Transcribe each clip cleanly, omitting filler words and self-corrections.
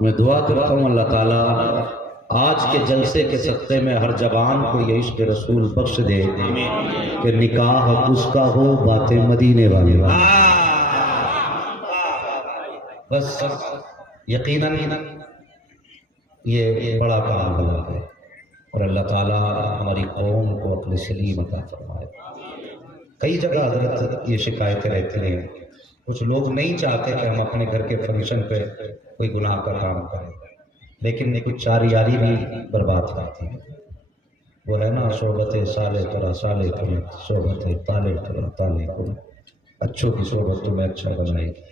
میں دعا کرتا ہوں اللہ تعالیٰ آج کے جلسے کے صدقے میں ہر جوان کو یہ عشق رسول بخش دے کہ نکاح اس کا ہو باتیں مدینے والے بس یقیناً یہ بڑا کام بنا ہے اور اللہ تعالیٰ ہماری قوم کو عقل سلیم عطا فرمائے۔ کئی جگہ حضرت یہ شکایتیں رہتی ہیں، کچھ لوگ نہیں چاہتے کہ ہم اپنے گھر کے فنکشن پہ کوئی گناہ کا کام کریں، لیکن کچھ چار یاری بھی برباد کرتی ہے۔ وہ ہے نا صحبت صالح ترا صالح کن، صحبت طالح ترا طالح کن۔ اچھوں کی صحبت تمہیں اچھا بنائے گی،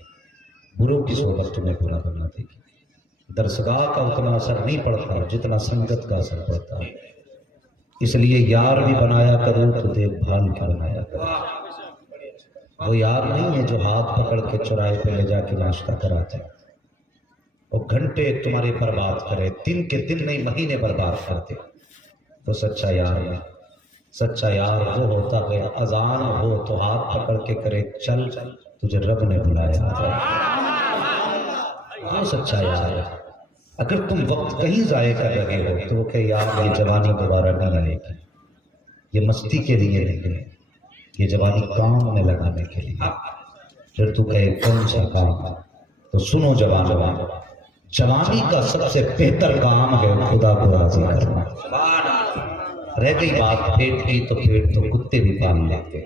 بروں کی صحبت تمہیں برا بنا دے گی۔ درسگاہ کا اتنا اثر نہیں پڑتا جتنا سنگت کا اثر پڑتا ہے، اس لیے یار بھی بنایا کرو تو دیکھ بھال کے بنایا کرو۔ وہ یار نہیں ہے جو ہاتھ پکڑ کے چوراہے پہ لے جا کے ناشتہ کراتے، وہ گھنٹے تمہارے برباد کرے، دن کے دن نہیں مہینے برباد کرتے، تو سچا یار نہیں۔ سچا یار وہ ہوتا ہے اذان ہو تو ہاتھ پکڑ کے کرے چل تجھے رب نے بلایا ہے، وہ سچا یار ہے۔ اگر تم وقت کہیں ضائع کر رہے ہو تو وہ کہ یار یہ جوانی دوبارہ نہیں آئے گی، یہ مستی کے لیے نہیں ہے، یہ جوانی کام میں لگانے کے لیے۔ پھر تو کہے کون سا کام؟ تو سنو جوان، جوانی کا سب سے بہتر کام ہے خدا کو راضی کرنا۔ رہ گئی بات پیٹ کی تو پیٹ تو کتے بھی پال لیتے،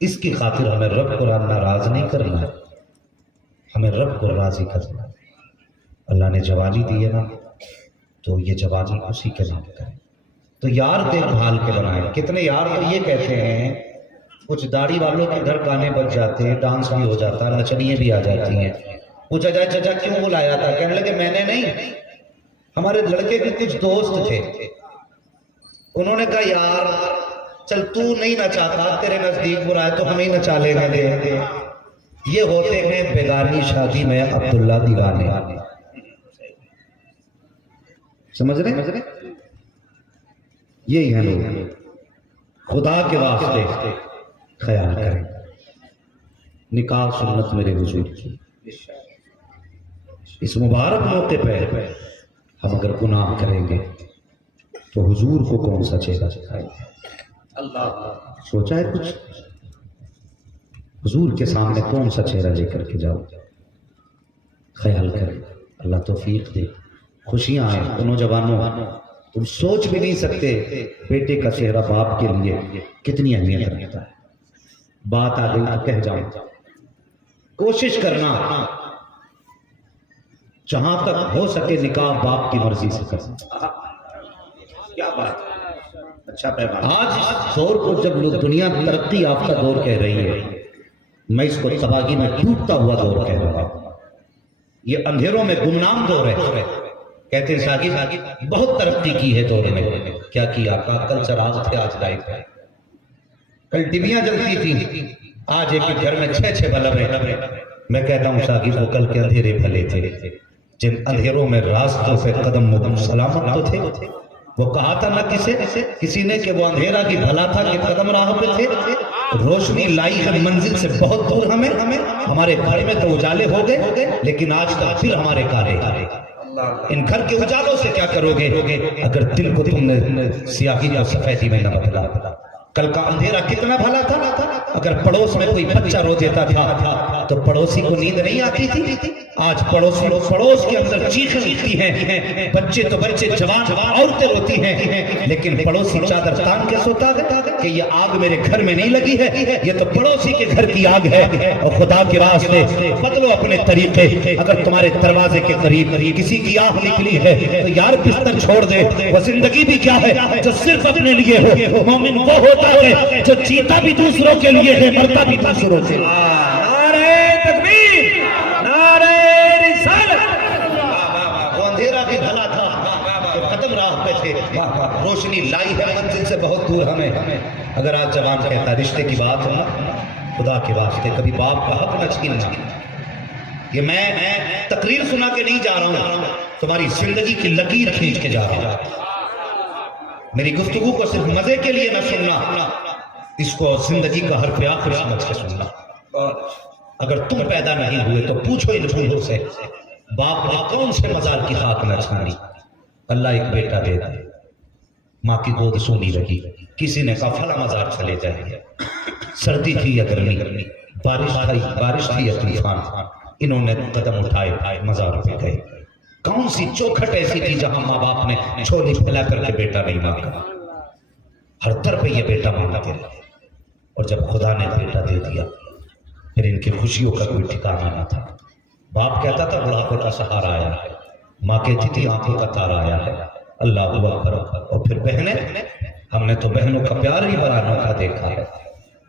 اس کی خاطر ہمیں رب کو ناراض نہیں کرنا ہے، ہمیں رب کو راضی کرنا ہے۔ اللہ نے جوانی دی ہے نا تو یہ جوانی اسی کے نام کریں، تو یار دیکھ بھال کے بنائیں۔ کتنے یار تو یہ کہتے ہیں، کچھ داڑھی والوں کے گھر گانے بج جاتے ہیں، ڈانس بھی ہو جاتا ہے، نچنیاں بھی آ جاتی ہیں۔ پوچھا جائے چچا کیوں بلایا تھا؟ کہنے لگے میں نے نہیں، ہمارے لڑکے کے کچھ دوست تھے، انہوں نے کہا یار چل تو نہیں نچاتا، تیرے نزدیک برا ہے تو ہم ہی نچا لیں گے۔ یہ ہوتے ہیں بیگانی شادی میں عبداللہ دیوانے۔ سمجھ رہے؟ یہی ہیں لوگ۔ خدا کے واسطے خیال کریں، نکاح سنت میرے حضور کی، اس مبارک موقع پہ ہم اگر گناہ کریں گے تو حضور کو کون سا چہرہ دکھائیں گے؟ اللہ سوچا ہے کچھ؟ حضور کے سامنے کون سا چہرہ لے کر کے جاؤ؟ خیال کریں، اللہ توفیق دے، خوشیاں آئیں۔ نوجوانوں تم سوچ بھی نہیں سکتے بیٹے کا چہرہ باپ کے لیے کتنی اہمیت رکھتا ہے۔ بات آ گئی تو کہہ جاؤں، کوشش کرنا جہاں تک ہو سکے نکاح باپ کی مرضی سے کرنا۔ کیا بات، اچھا پیغام۔ آج دور کو جب لوگ دنیا ترقی یافتہ دور کہہ رہی ہے، میں اس کو تباہی میں ٹوٹتا ہوا دور کہہ رہا ہوں۔ یہ اندھیروں میں گمنام دور ہے۔ کہتے ہیں شاگرد بہت ترقی کی ہے دور میں۔ کیا کیا؟ کل چراغ تھے آج لائٹ ہے، کل ٹیویاں جلتی تھیں آج ایک گھر میں 6 بلب ہیں۔ میں کہتا ہوں شاگرد وہ کل کے اندھیرے بھلے تھے، جن اندھیروں میں راستوں سے قدم سلامت تو تھے۔ وہ کہا تھا نہ کسی نے کہ وہ اندھیرا کی بھلا تھا کہ قدم راہ پہ تھے۔ روشنی لائی ہے منزل سے بہت دور ہمیں، ہمارے گھر میں تو اجالے ہو گئے لیکن آج تک پھر ہمارے کارے۔ ان گھر کے اجالوں سے کیا کرو گے اگر دل کو تم نے سیاہی اور سفیدی میں نہ بدلا؟ کل کا اندھیرا کتنا بھلا تھا، اگر پڑوس میں کوئی بچہ رو دیتا تھا تو پڑوسی کو نیند نہیں آتی تھی۔ آج پڑوس کے اندر چیخیں اٹھتی ہیں، بچے تو بچے، جوان عورتیں روتی ہیں، لیکن پڑوسی چادر تان کے سوتا ہے کہ یہ آگ میرے گھر میں نہیں لگی ہے، یہ تو پڑوسی کے گھر کی آگ ہے۔ اور خدا کے راستے بدلو اپنے طریقے۔ اگر تمہارے دروازے کے قریب کسی کی آہ نکلی ہے تو یار بستر چھوڑ دے۔ وہ زندگی بھی کیا ہے جو صرف اپنے لیے ہو؟ مومن وہ ہوتا ہے جو جیتا بھی دوسروں کے لیے ہے، مرتا بھی دوسروں کے لیے۔ نعرہ تکبیر، نعرہ رسالت۔ وہ اندھیرا بھی بھلا تھا کہ قدم راہ پہ تھے، روشنی لائی ہے منزل سے بہت دور ہمیں۔ اگر آج جوان کہتا رشتے کی بات ہو نا، خدا کے واسطے کبھی باپ کا حق نہ چھیننا۔ یہ میں تقریر سنا کے نہیں جا رہا ہوں، تمہاری زندگی کی لکیر کھینچ کے جا رہا ہوں۔ میری گفتگو کو صرف مزے کے لیے نہ سننا، اس کو زندگی کا حرف آخر سمجھ کے سننا۔ اگر تم پیدا نہیں ہوئے تو پوچھو ان بوڑھوں سے، باپ نے کون سے مزار کی خاک نہ چھانی، اللہ ایک بیٹا دے دے، ماں کی گود سونی لگی، کسی نے کہا فلاں مزار چلے جائیں، سردی تھی یا گرمی، بارش تھی یا طوفان، انہوں نے قدم اٹھائے مزار پہ گئے۔ کون سی چوکھٹ ایسی تھی جہاں ماں باپ نے چھولی پھیلا کر کے بیٹا نہیں مانگا؟ ہر طرف پہ یہ بیٹا مانگتے رہے، اور جب خدا نے بیٹا دے دیا پھر ان کی خوشیوں کا کوئی ٹھکانہ نہ تھا۔ باپ کہتا تھا بڑھاپے کا سہارا آیا ہے، ماں کہتی تھی آنکھوں کا تارا آیا ہے، اللہ اکبر۔ اور پھر بہنیں، ہم نے تو بہنوں کا پیار ہی بڑا انوکھا دیکھا ہے،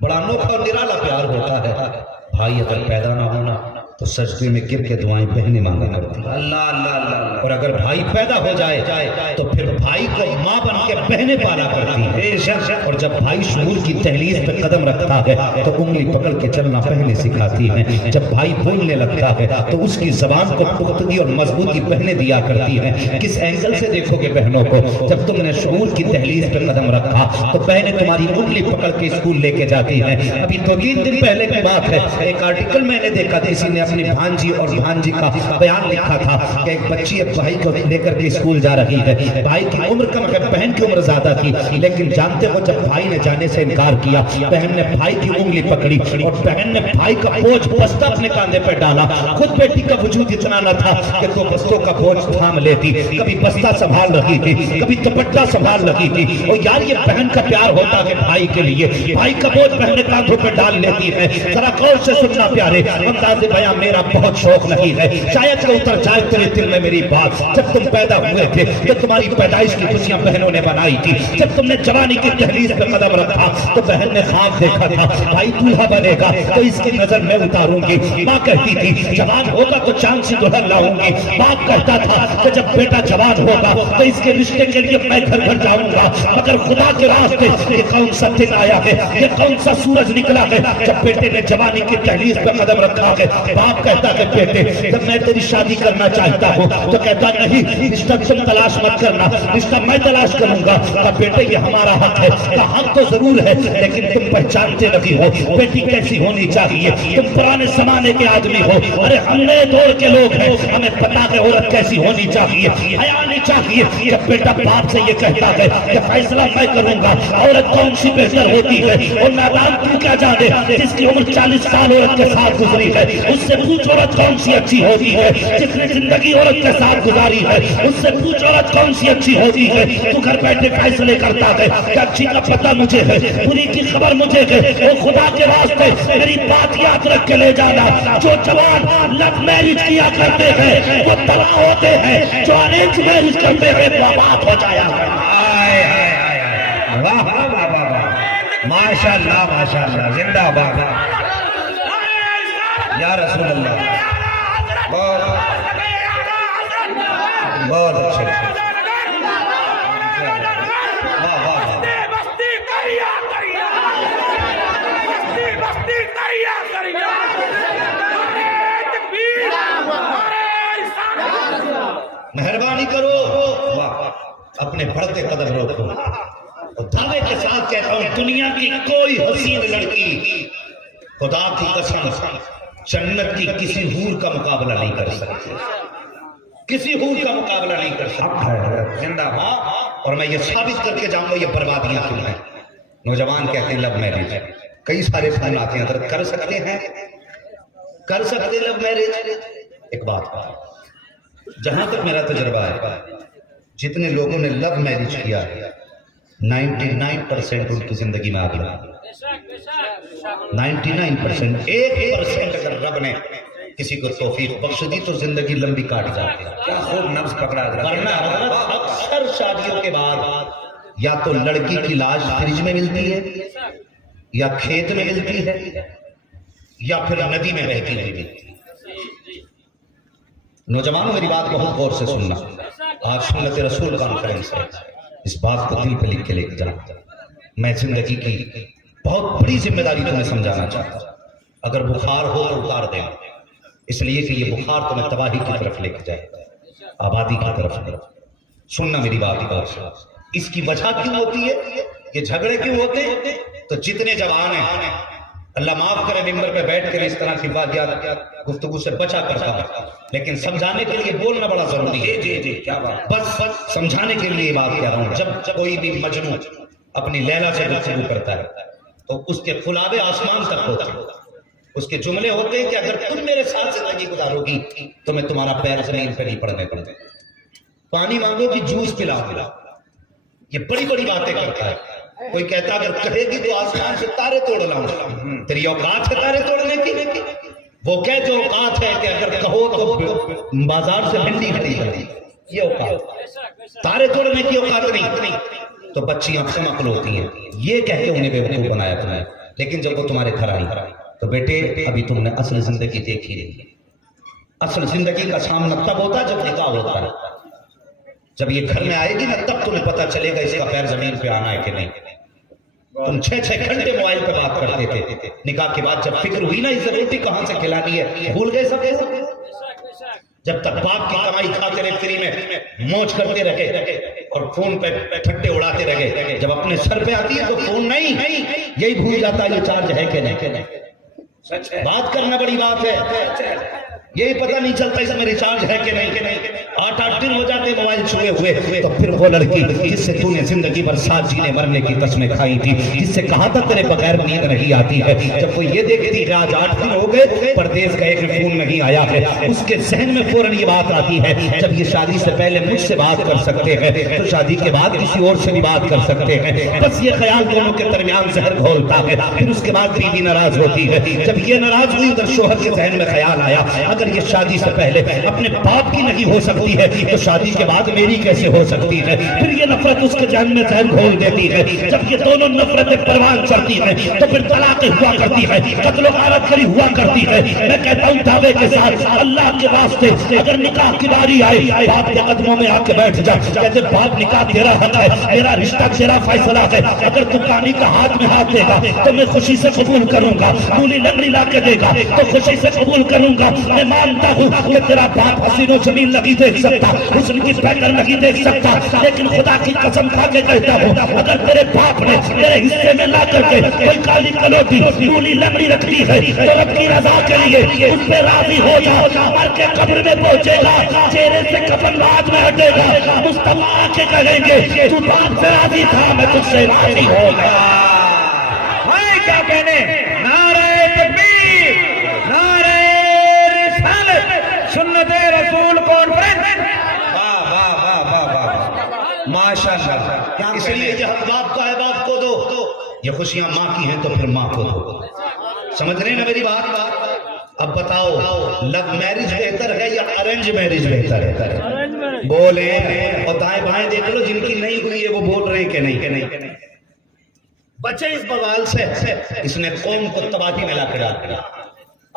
بڑا انوکھا اور نرالا پیار ہوتا ہے۔ بھائی اگر پیدا نہ ہونا تو سجدے میں گر کے دعائیں بہنیں مانگا کرتی ہیں، اللہ اللہ اللہ، اور اگر بھائی پیدا ہو جائے تو پھر بھائی کو ماں بن کے بہنیں پالا کرتی ہیں، اور جب بھائی شعور کی دہلیز پہ قدم رکھتا ہے تو انگلی پکڑ کے چلنا بہنیں سکھاتی ہیں، جب بھائی بولنے لگتا ہے تو اس کی زبان کو پختگی اور مضبوطی بہنیں دیا کرتی ہیں۔ کس اینگل سے دیکھو گے بہنوں کو؟ جب تم نے شعور کی دہلیز پہ قدم رکھا تو بہنیں تمہاری انگلی پکڑ کے اسکول لے کے جاتی ہیں۔ ابھی 2-3 دن پہلے کی بات ہے، ایک آرٹیکل میں نے دیکھا، کسی نے اپنی بھانجی اور بھانجی کا بیان لکھا تھا کہ ایک بچی ایک بھائی کو لے کر کے اسکول جا رہی ہے، بھائی کی عمر کم ہے، بہن کی عمر زیادہ تھی، لیکن جانتے ہو جب بھائی نے جانے سے انکار کیا، بہن نے بھائی کی انگلی پکڑی اور بہن نے بھائی کا بوجھ بستہ اپنے کاندھے پہ ڈالا۔ خود بیٹی کا وجود اتنا نہ تھا کہ تو بستوں کا بوجھ تھام لیتی، کبھی بستہ سنبھال رہی تھی، کبھی دوپٹہ سنبھال رہی تھی۔ اور یار یہ بہن کا پیار ہوتا ہے بھائی کے لیے، بھائی کا بوجھ بہن کاندھوں پہ ڈال لیتی ہے۔ ذرا غور سے سننا پیارے، انداز بیان میرا بہت شوق نہیں ہے، شاید کہ اتر جائے تیرے دل میں میری بات۔ جب تم پیدا ہوئے تھے تو تمہاری پیدائش کی خوشیاں بہنوں نے بنائی تھی، جب تم نے جوانی کی دہلیز پہ قدم رکھا تو بہن نے خواب دیکھا تھا بھائی دولہا بنے گا تو اس کی نظر میں اتاروں گی۔ ماں کہتی تھی جوان ہوگا تو چاند سی دلہن لاؤں گی، باپ کہتا تھا کہ جب بیٹا جوان ہوگا تو اس کے رشتے کے لیے میں گھر گھر جاؤں گا۔ مگر خدا کے راستے یہ کون سا دن آیا ہے، یہ کون سا سورج نکلا ہے جب بیٹے نے جوانی کی دہلیز پہ قدم رکھا ہے؟ باپ کہتا کہ بیٹے جب میں تیری شادی کرنا چاہتا ہوں تو کہتا نہیں رشتہ تم تلاش مت کرنا، رشتہ میں تلاش کروں گا۔ بیٹے یہ ہمارا حق ہے، حق تو ضرور ہے لیکن تم پہچانتے نہیں ہو بیٹی کیسی ہونی چاہیے، تم پرانے زمانے کے آدمی ہو، ارے ہم نئے دور کے لوگ ہیں، ہمیں پتا ہے عورت کیسی ہونی چاہیے، حیا آنی چاہیے۔ جب بیٹا باپ سے یہ کہتا ہے کہ فیصلہ میں کروں گا عورت کون سی بہتر ہوتی ہے، اور نادان تو کیا جانے جس کی عمر 40 سال عورت کے ساتھ گزری ہے، اس سے پوچھ عورت کون سی اچھی ہوتی ہے، جس نے زندگی عورت کے ساتھ گزاری ہے اس سے پوچھ عورت کون سی اچھی ہوتی ہے۔ تو گھر بیٹھے فیصلے کرتا ہے کہ اچھی کا پتہ مجھے ہے، بری کی خبر مجھے ہے، وہ خدا کے واسطے میری بات یاد رکھ کے لے جانا، جو جوان لو میرج کیا کرتے ہیں وہ تباہ ہوتے ہیں، جو ارینج میرج کرتے ہیں وہ آباد ہو جایا کرتے ہیں۔ واہ واہ واہ واہ، ماشاءاللہ ماشاءاللہ، زندہ باد یا رسول اللہ، بہت اچھے۔ مہربانی کرو اپنے بڑھتے قدم روکو، اور دعوے کے ساتھ کہتا ہوں دنیا کی کوئی حسین لڑکی خدا کی قسم جنت کی کسی حور کا مقابلہ نہیں کر سکتی، کسی حور کا مقابلہ نہیں کر سکتی، زندہ ہاں۔ اور میں یہ ثابت کر کے جاؤں گا یہ بربادیاں کیوں ہیں۔ نوجوان کہتے ہیں لو میرج، کئی سارے فون آتے ہیں، اگر کر سکتے ہیں کر سکتے لو میرج۔ ایک بات جہاں تک میرا تجربہ ہے، جتنے لوگوں نے لو میرج کیا 99% ان کی زندگی میں آگے 99%، 1% اگر رب نے کسی کو توفیق بخش دی تو زندگی لمبی کاٹ جاتی ہے۔ کیا خوب نفس پکڑا، ورنہ اکثر شادیوں کے بعد یا تو لڑکی کی لاش فریج میں ملتی ہے، یا کھیت میں ملتی ہے، یا پھر ندی میں بہتی ہوئی ملتی ہے۔ نوجوانوں میری بات بہت غور سے سننا، آج سنت رسول کانفرنس ہے، اس بات کو دل پہ لکھ کے لے کے جانا۔ میں زندگی کی بہت بڑی ذمہ داری تمہیں سمجھانا چاہتا ہوں، اگر بخار ہو تو اتار دیں، اس لیے کہ یہ بخار تمہیں تباہی کی طرف لے کے جائے، آبادی کی طرف لے۔ سننا میری بات غور سے، اس کی وجہ کیوں ہوتی ہے، یہ جھگڑے کیوں ہوتے ہیں؟ تو جتنے جوان ہیں اللہ معاف کرے ممبر پہ بیٹھ کر اس طرح کی واقعات گفتگو سے بچا کرتا ہوں، لیکن سمجھانے کے لیے بولنا بڑا ضروری ہے۔ جی کیا بات، بس سمجھانے کے لیے بات کہہ رہا ہوں۔ جب کوئی بھی مجنون اپنی لیلا سے گفتگو کرتا ہے تو اس کے خلابے آسمان تک ہوتے ہیں، اس کے جملے ہوتے ہیں کہ اگر تم میرے ساتھ زندگی گزارو گی تو میں تمہارا پیر زمین پہ نہیں پڑنے دوں گا، پانی مانگو کہ جوس پلاؤ۔ یہ بڑی بڑی باتیں کرتا ہے۔ کوئی کہتا اگر کہے گی تو آسمان سے تارے توڑ لاؤں، تیری اوقات ہے تارے توڑنے کی؟ وہ کہ جو اوقات ہے کہ اگر کہو تو بازار سے بھنڈی خرید لاؤں، یہ اوقات، تارے توڑنے کی اوقات نہیں۔ تو بچیاں سمقل ہوتی ہیں، یہ کہہ کے انہیں بے وقوف بنایا تم نے، لیکن جب وہ تمہارے گھر آئی تو بیٹے ابھی تم نے اصل زندگی دیکھی نہیں۔ اصل زندگی کا سامنا تب ہوتا ہے جب نکاح ہوتا ہے، جب یہ گھر میں آئے گی نا تب تمہیں پتہ چلے گا اس کا پیر زمین پہ آنا ہے کہ نہیں۔ تم 6 گھنٹے موبائل پہ بات کرتے تھے، نکاح کے بعد جب فکر ہوئی نا اس روٹی کہاں سے کھلانی ہے، بھول گئے سب۔ جب تک باپ کی کمائی کھاتے رہے، فری میں موج کرتے رہے اور فون پہ ٹھٹے اڑاتے رہے، جب اپنے سر پہ آتی ہے تو فون نہیں، یہی بھول جاتا ہے یہ چارج ہے کہ نہیں۔ بات کرنا بڑی بات ہے، یہی پتہ نہیں چلتا اس میں ریچارج ہے کہ نہیں۔ 8 دن ہو جاتے موبائل چھوئے ہوئے تو پھر وہ لڑکی جس سے تو نے زندگی بھر ساتھ جینے مرنے کی قسمیں کھائی تھی، جس سے کہا تھا تیرے بغیر نیند نہیں آتی ہے، جب وہ یہ دیکھتی ہے آج 8 دن ہو گئے پردیس گئے کہ فون نہیں آیا ہے، اس کے ذہن میں فوراً یہ بات آتی ہے جب یہ شادی سے پہلے مجھ سے بات کر سکتے ہیں تو شادی کے بعد کسی اور سے بھی بات کر سکتے ہیں۔ بس یہ خیال دونوں کے درمیان زہر گھولتا ہے، پھر اس کے بعد بیوی ناراض ہوتی ہے۔ جب یہ ناراض ہوئی ادھر شوہر کے ذہن میں خیال آیا اگر یہ شادی سے پہلے اپنے باپ کی نہیں ہو سکتی ہے تو شادی کے بعد میری کیسے ہو سکتی ہے؟ پھر یہ نفرت اس کے ذہن میں ذہن گھول دیتی ہے۔ جب یہ دونوں نفرتیں پروان چڑھتی ہیں تو پھر طلاق ہوا کرتی ہے، قتل و غارت کری ہوا کرتی ہے۔ میں کہتا ہوں دعوے کے ساتھ اللہ کے واسطے اگر نکاح کی باری آئے باپ کے قدموں میں آ کے بیٹھ جا، کہتے باپ نکاح تیرا حق ہے، میرا رشتہ تیرا فیصلہ ہے، اگر تو کانی کا ہاتھ میں ہاتھ دے گا تو میں خوشی سے قبول کروں گا، مولی لنگڑی لا کے دے گا تو خوشی سے قبول کروں گا۔ میں مانتا ہوں کہ تیرا باپ حسین و جمیل نہیں دیکھ سکتا، حسن کی پیکر نہیں دیکھ سکتا، لیکن خدا کی قسم کھا کے کہتا ہوں اگر تیرے باپ نے تیرے حصے میں لا کر کے کوئی کالی کلوٹی مولی لنگڑی رکھ دی ہے تو رب کی رضا کے لیے اس پہ راضی ہو جا، مر کے قبر میں پہنچے گا، چہرے سے کفن رات میں ہٹے گا، مصطفیٰ آ کے کہیں گے تو باپ سے راضی تھا میں تجھ سے راضی ہو گیا۔ ہائے کیا کہنے، نعرہ تکبیر، نعرہ رسالت، سنت رسول کانفرنس۔ واہ واہ واہ واہ واہ ماشاءاللہ۔ اس لیے یہ حق باپ کا ہے، باپ کو دو، یہ خوشیاں ماں کی ہیں تو پھر ماں کو دو۔ سمجھ رہے ہیں نا میری بات؟ اب بتاؤ لو میرج بہتر ہے یا ارینج میرج بہتر ہے؟ بولیں، اور دائیں بائیں دیکھ لو جن کی نہیں ہوئی ہے وہ بول رہے ہیں کہ نہیں۔ بچے اس بوال سے، اس نے قوم کو تباہی میں لا کے ڈال دیا۔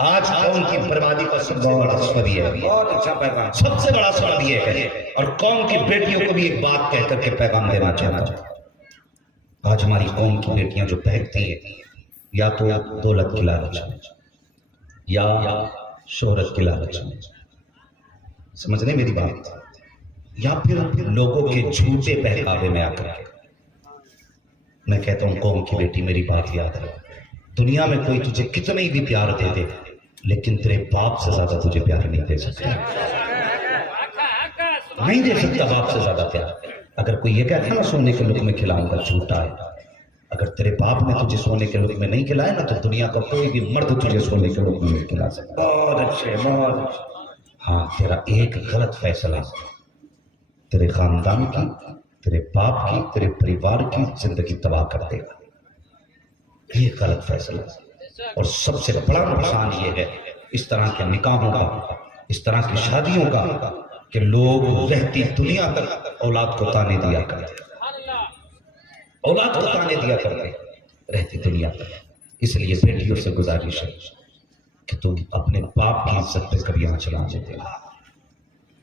آج قوم کی بربادی کا سب سے بڑا سبب یہ ہے، بہت اچھا پیغام، سب سے بڑا سبب یہ ہے، اور قوم کی بیٹیوں کو بھی ایک بات کہہ کر کے پیغام دینا چاہتا ہوں۔ آج ہماری قوم کی بیٹیاں جو بہکتی ہیں یا تو دولت کی لالچ میں یا شہرت کی لالچ میں، سمجھ رہے میری بات، یا پھر لوگوں کے جھوٹے بہکاوے میں آ کر کے۔ میں کہتا ہوں قوم کی بیٹی میری بات یاد ہے، دنیا میں کوئی تجھے کتنے بھی پیار دے دے لیکن تیرے باپ سے زیادہ تجھے پیار نہیں دے سکتا، نہیں دے سکتا باپ سے زیادہ پیار۔ اگر کوئی یہ کہتا ہے نا سونے کے لقمے کھلاؤں گا، جھوٹا ہے۔ اگر تیرے باپ نے تجھے سونے کے لقمے نہیں کھلائے نا تو دنیا کا کوئی بھی مرد تجھے سونے کے لقمے نہیں کھلا سکتا۔ بہت اچھے، بہت اچھے۔ ہاں، تیرا ایک غلط فیصلہ تیرے خاندان کی، تیرے باپ کی، تیرے پریوار کی زندگی تباہ کر دے گا، ایک غلط فیصلہ۔ اور سب سے بڑا نقصان یہ ہے اس طرح کے نکاحوں کا، اس طرح کی شادیوں کا، کہ لوگ رہتی دنیا تک اولاد کو تانے دیا کرتے، اولاد کو تانے دیا کرتے رہتی دنیا تک۔ اس لیے بیٹیوں سے گزارش ہے کہ تم اپنے باپ کی عزت پہ کبھی آنچ نہ دینا۔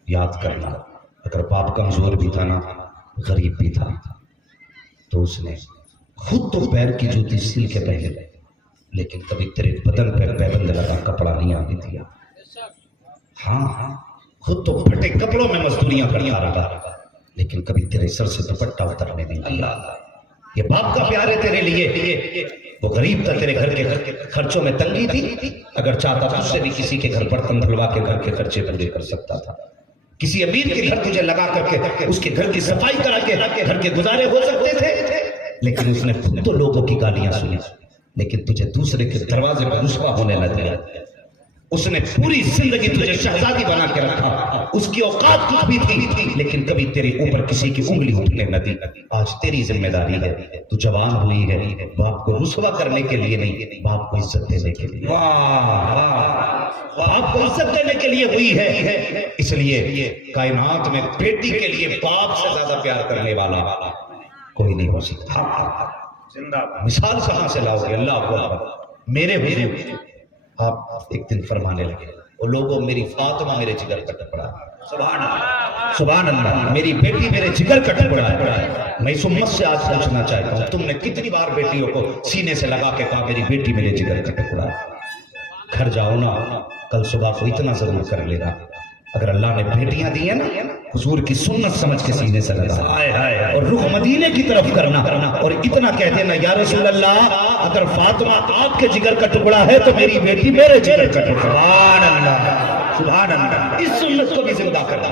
یاد کرنا اگر باپ کمزور بھی تھا نا، غریب بھی تھا، تو اس نے خود تو پیر کی جوتی سل کے پہنے لیکن کبھی تیرے بدن پہ پیبند لگا کپڑا نہیں آنے دیا۔ ہاں، خود تو پھٹے کپڑوں میں مزدوریاں کرتا رہا لیکن کبھی تیرے سر سے دوپٹہ اترنے نہیں دیا۔ یہ باپ کا پیار ہے تیرے لیے. وہ غریب تھا, تیرے گھر کے خرچوں میں تنگی تھی, اگر چاہتا تھا اس سے بھی کسی کے گھر برتن دھلوا کے گھر کے خرچے پورے کر سکتا تھا. کسی امیر کے گھر تجھے لگا کر کے اس کے گھر کی صفائی کرا کے گھر کے گزارے ہو سکتے تھے, لیکن اس نے خود تو لوگوں کی گالیاں سنی, لیکن تجھے دوسرے کے دروازے پر رسوا ہونے نہ دیا. اس نے پوری زندگی تجھے شہزادی بنا کے رکھا, اس کی اوقات کچھ بھی تھی, لیکن کبھی تیرے اوپر کسی کی انگلی اٹھنے نہ دی. آج تیری ذمہ داری ہے, تو جوان ہوئی ہے, باپ کو رسوا کرنے کے لیے نہیں, باپ کو عزت دینے کے لیے. باپ کو عزت دینے کے لیے ہوئی ہے. اس لیے کائنات میں بیٹی کے لیے باپ سے زیادہ پیار کرنے والا کوئی نہیں ہو سکتا. مثال کہاں سے لاؤ گے؟ اللہ اکبر. میرے حضور آپ ایک دن فرمانے لگے, وہ لوگوں میری فاطمہ میرے جگر کا ٹکڑا. سبحان اللہ, سبحان اللہ, میری بیٹی میرے جگر کا ٹکڑا ہے. میں اس امت سے آج پوچھنا چاہتا ہوں, تم نے کتنی بار بیٹیوں کو سینے سے لگا کے کہا میری بیٹی میرے جگر کا ٹکڑا ہے؟ گھر جاؤ نا, کل صبح کو اتنا ضرور کر لینا, اگر اللہ نے بیٹیاں دی ہیں نا, حضور کی سنت سمجھ کے سینے سے لگا اور رخ مدینے کی طرف کرنا, اور اتنا کہہ دینا یا رسول اللہ اگر فاطمہ آپ کے جگر کا ٹکڑا ہے تو میری بیٹی میرے جگر کا ٹکڑا. سبحان اللہ, سبحان اللہ. اس سنت کو بھی زندہ کرنا,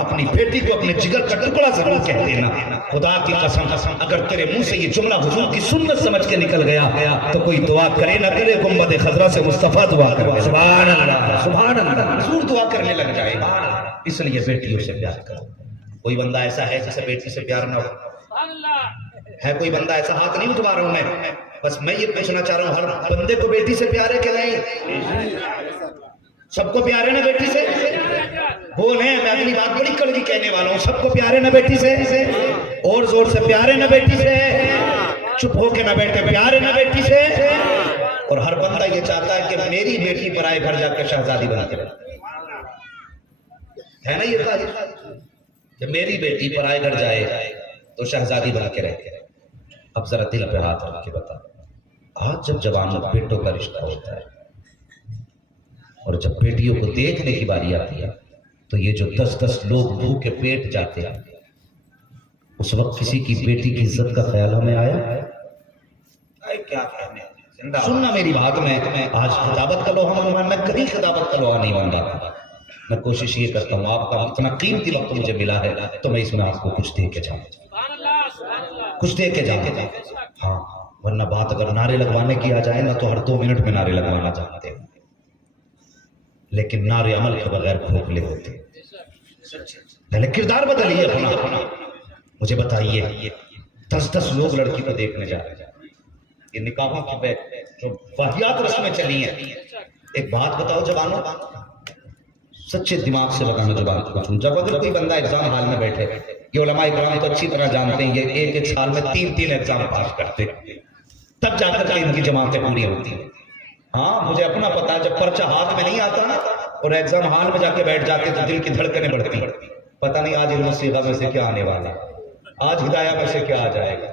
اپنی بیٹی کو اپنے جگر کا ٹکڑا ضرور کہہ دینا. خدا کی قسم اگر تیرے منہ سے یہ جملہ حضور کی سنت سمجھ کے نکل گیا تو کوئی دعا کرے نہ کرے, گنبد خضرا سے مصطفیٰ دعا کرے. سبحان اللہ, سبحان اللہ, حضور دعا کرنے لگ جائے گا. اس لیے بیٹیوں سے پیار کرو. کوئی بندہ ایسا ہے جسے بیٹی سے پیار نہ ہو؟ ہے کوئی بندہ ایسا؟ ہاتھ نہیں اٹھوا رہا ہوں میں, بس میں یہ پوچھنا چاہ رہا ہوں ہر بندے کو بیٹی سے پیار ہے کہ نہیں؟ سب کو پیار ہے نا بیٹی سے؟ بولیں, میں اگلی بات بڑی کڑوی کہنے والا ہوں. سب کو پیار ہے نا بیٹی سے؟ اور زور سے پیار ہے نا بیٹی سے؟ چپ ہو کے نہ بیٹھے, پیار ہے نا بیٹی سے؟ اور ہر بندہ یہ چاہتا ہے کہ میری بیٹی پرائے گھر جا کے شہزادی بنا کے رہے, ہے نا یہ خواہش کہ میری بیٹی پرائے گھر جائے تو شہزادی بنا کے رہے. اب ذرا دل پہ ہاتھ رکھ کے بتا, آج جب جوانوں بیٹوں کا رشتہ ہوتا ہے اور جب بیٹیوں کو دیکھنے کی باری آتی ہے تو یہ جو 10 لوگ بھوکے پیٹ جاتے ہیں, اس وقت کسی کی بیٹی کی عزت کا خیال ہمیں آیا؟ کیا کہنے, سننا میری بات. میں آج خطابت کا لوہا, میں کبھی خطابت کا لوہا نہیں بنتا. میں کوشش یہ کرتا ہوں, آپ کا اتنا قیمتی وقت مجھے ملا ہے تو میں اس میں آپ کو کچھ دے کے جاؤں, کچھ دے کے جاؤں. ہاں, ورنہ بات اگر نعرے لگوانے کی آ جائے نا تو ہر 2 منٹ میں نعرے لگوانا چاہتے ہیں, لیکن نعرے عمل کے بغیر کھوکھلے ہوتے. پہلے کردار بدلیے اپنا. مجھے بتائیے 10 لوگ لڑکی کو دیکھنے جا رہے ہیں, یہ نکاحوں کی جو واحیات رسمیں چلی ہیں. ایک بات بتاؤ جوانوں, سچے دماغ سے بتانا جو بات پوچھوں, جب اگر کوئی بندہ ایگزام ہال میں بیٹھے, یہ علماء اکرام تو اچھی طرح جانتے ہیں, یہ ایک سال میں 3 ایگزام پاس کرتے, تب جا کر کے ان کی جماعتیں پوری ہوتی ہیں. ہاں مجھے اپنا پتا, جب پرچہ ہاتھ میں نہیں آتا نا اور ایگزام ہال میں جا کے بیٹھ جاتے تو دل کی دھڑکنیں بڑھتی. پتہ نہیں آج علم صیغہ میں سے کیا آنے والا, آج ہدایہ میں سے کیا آ جائے گا,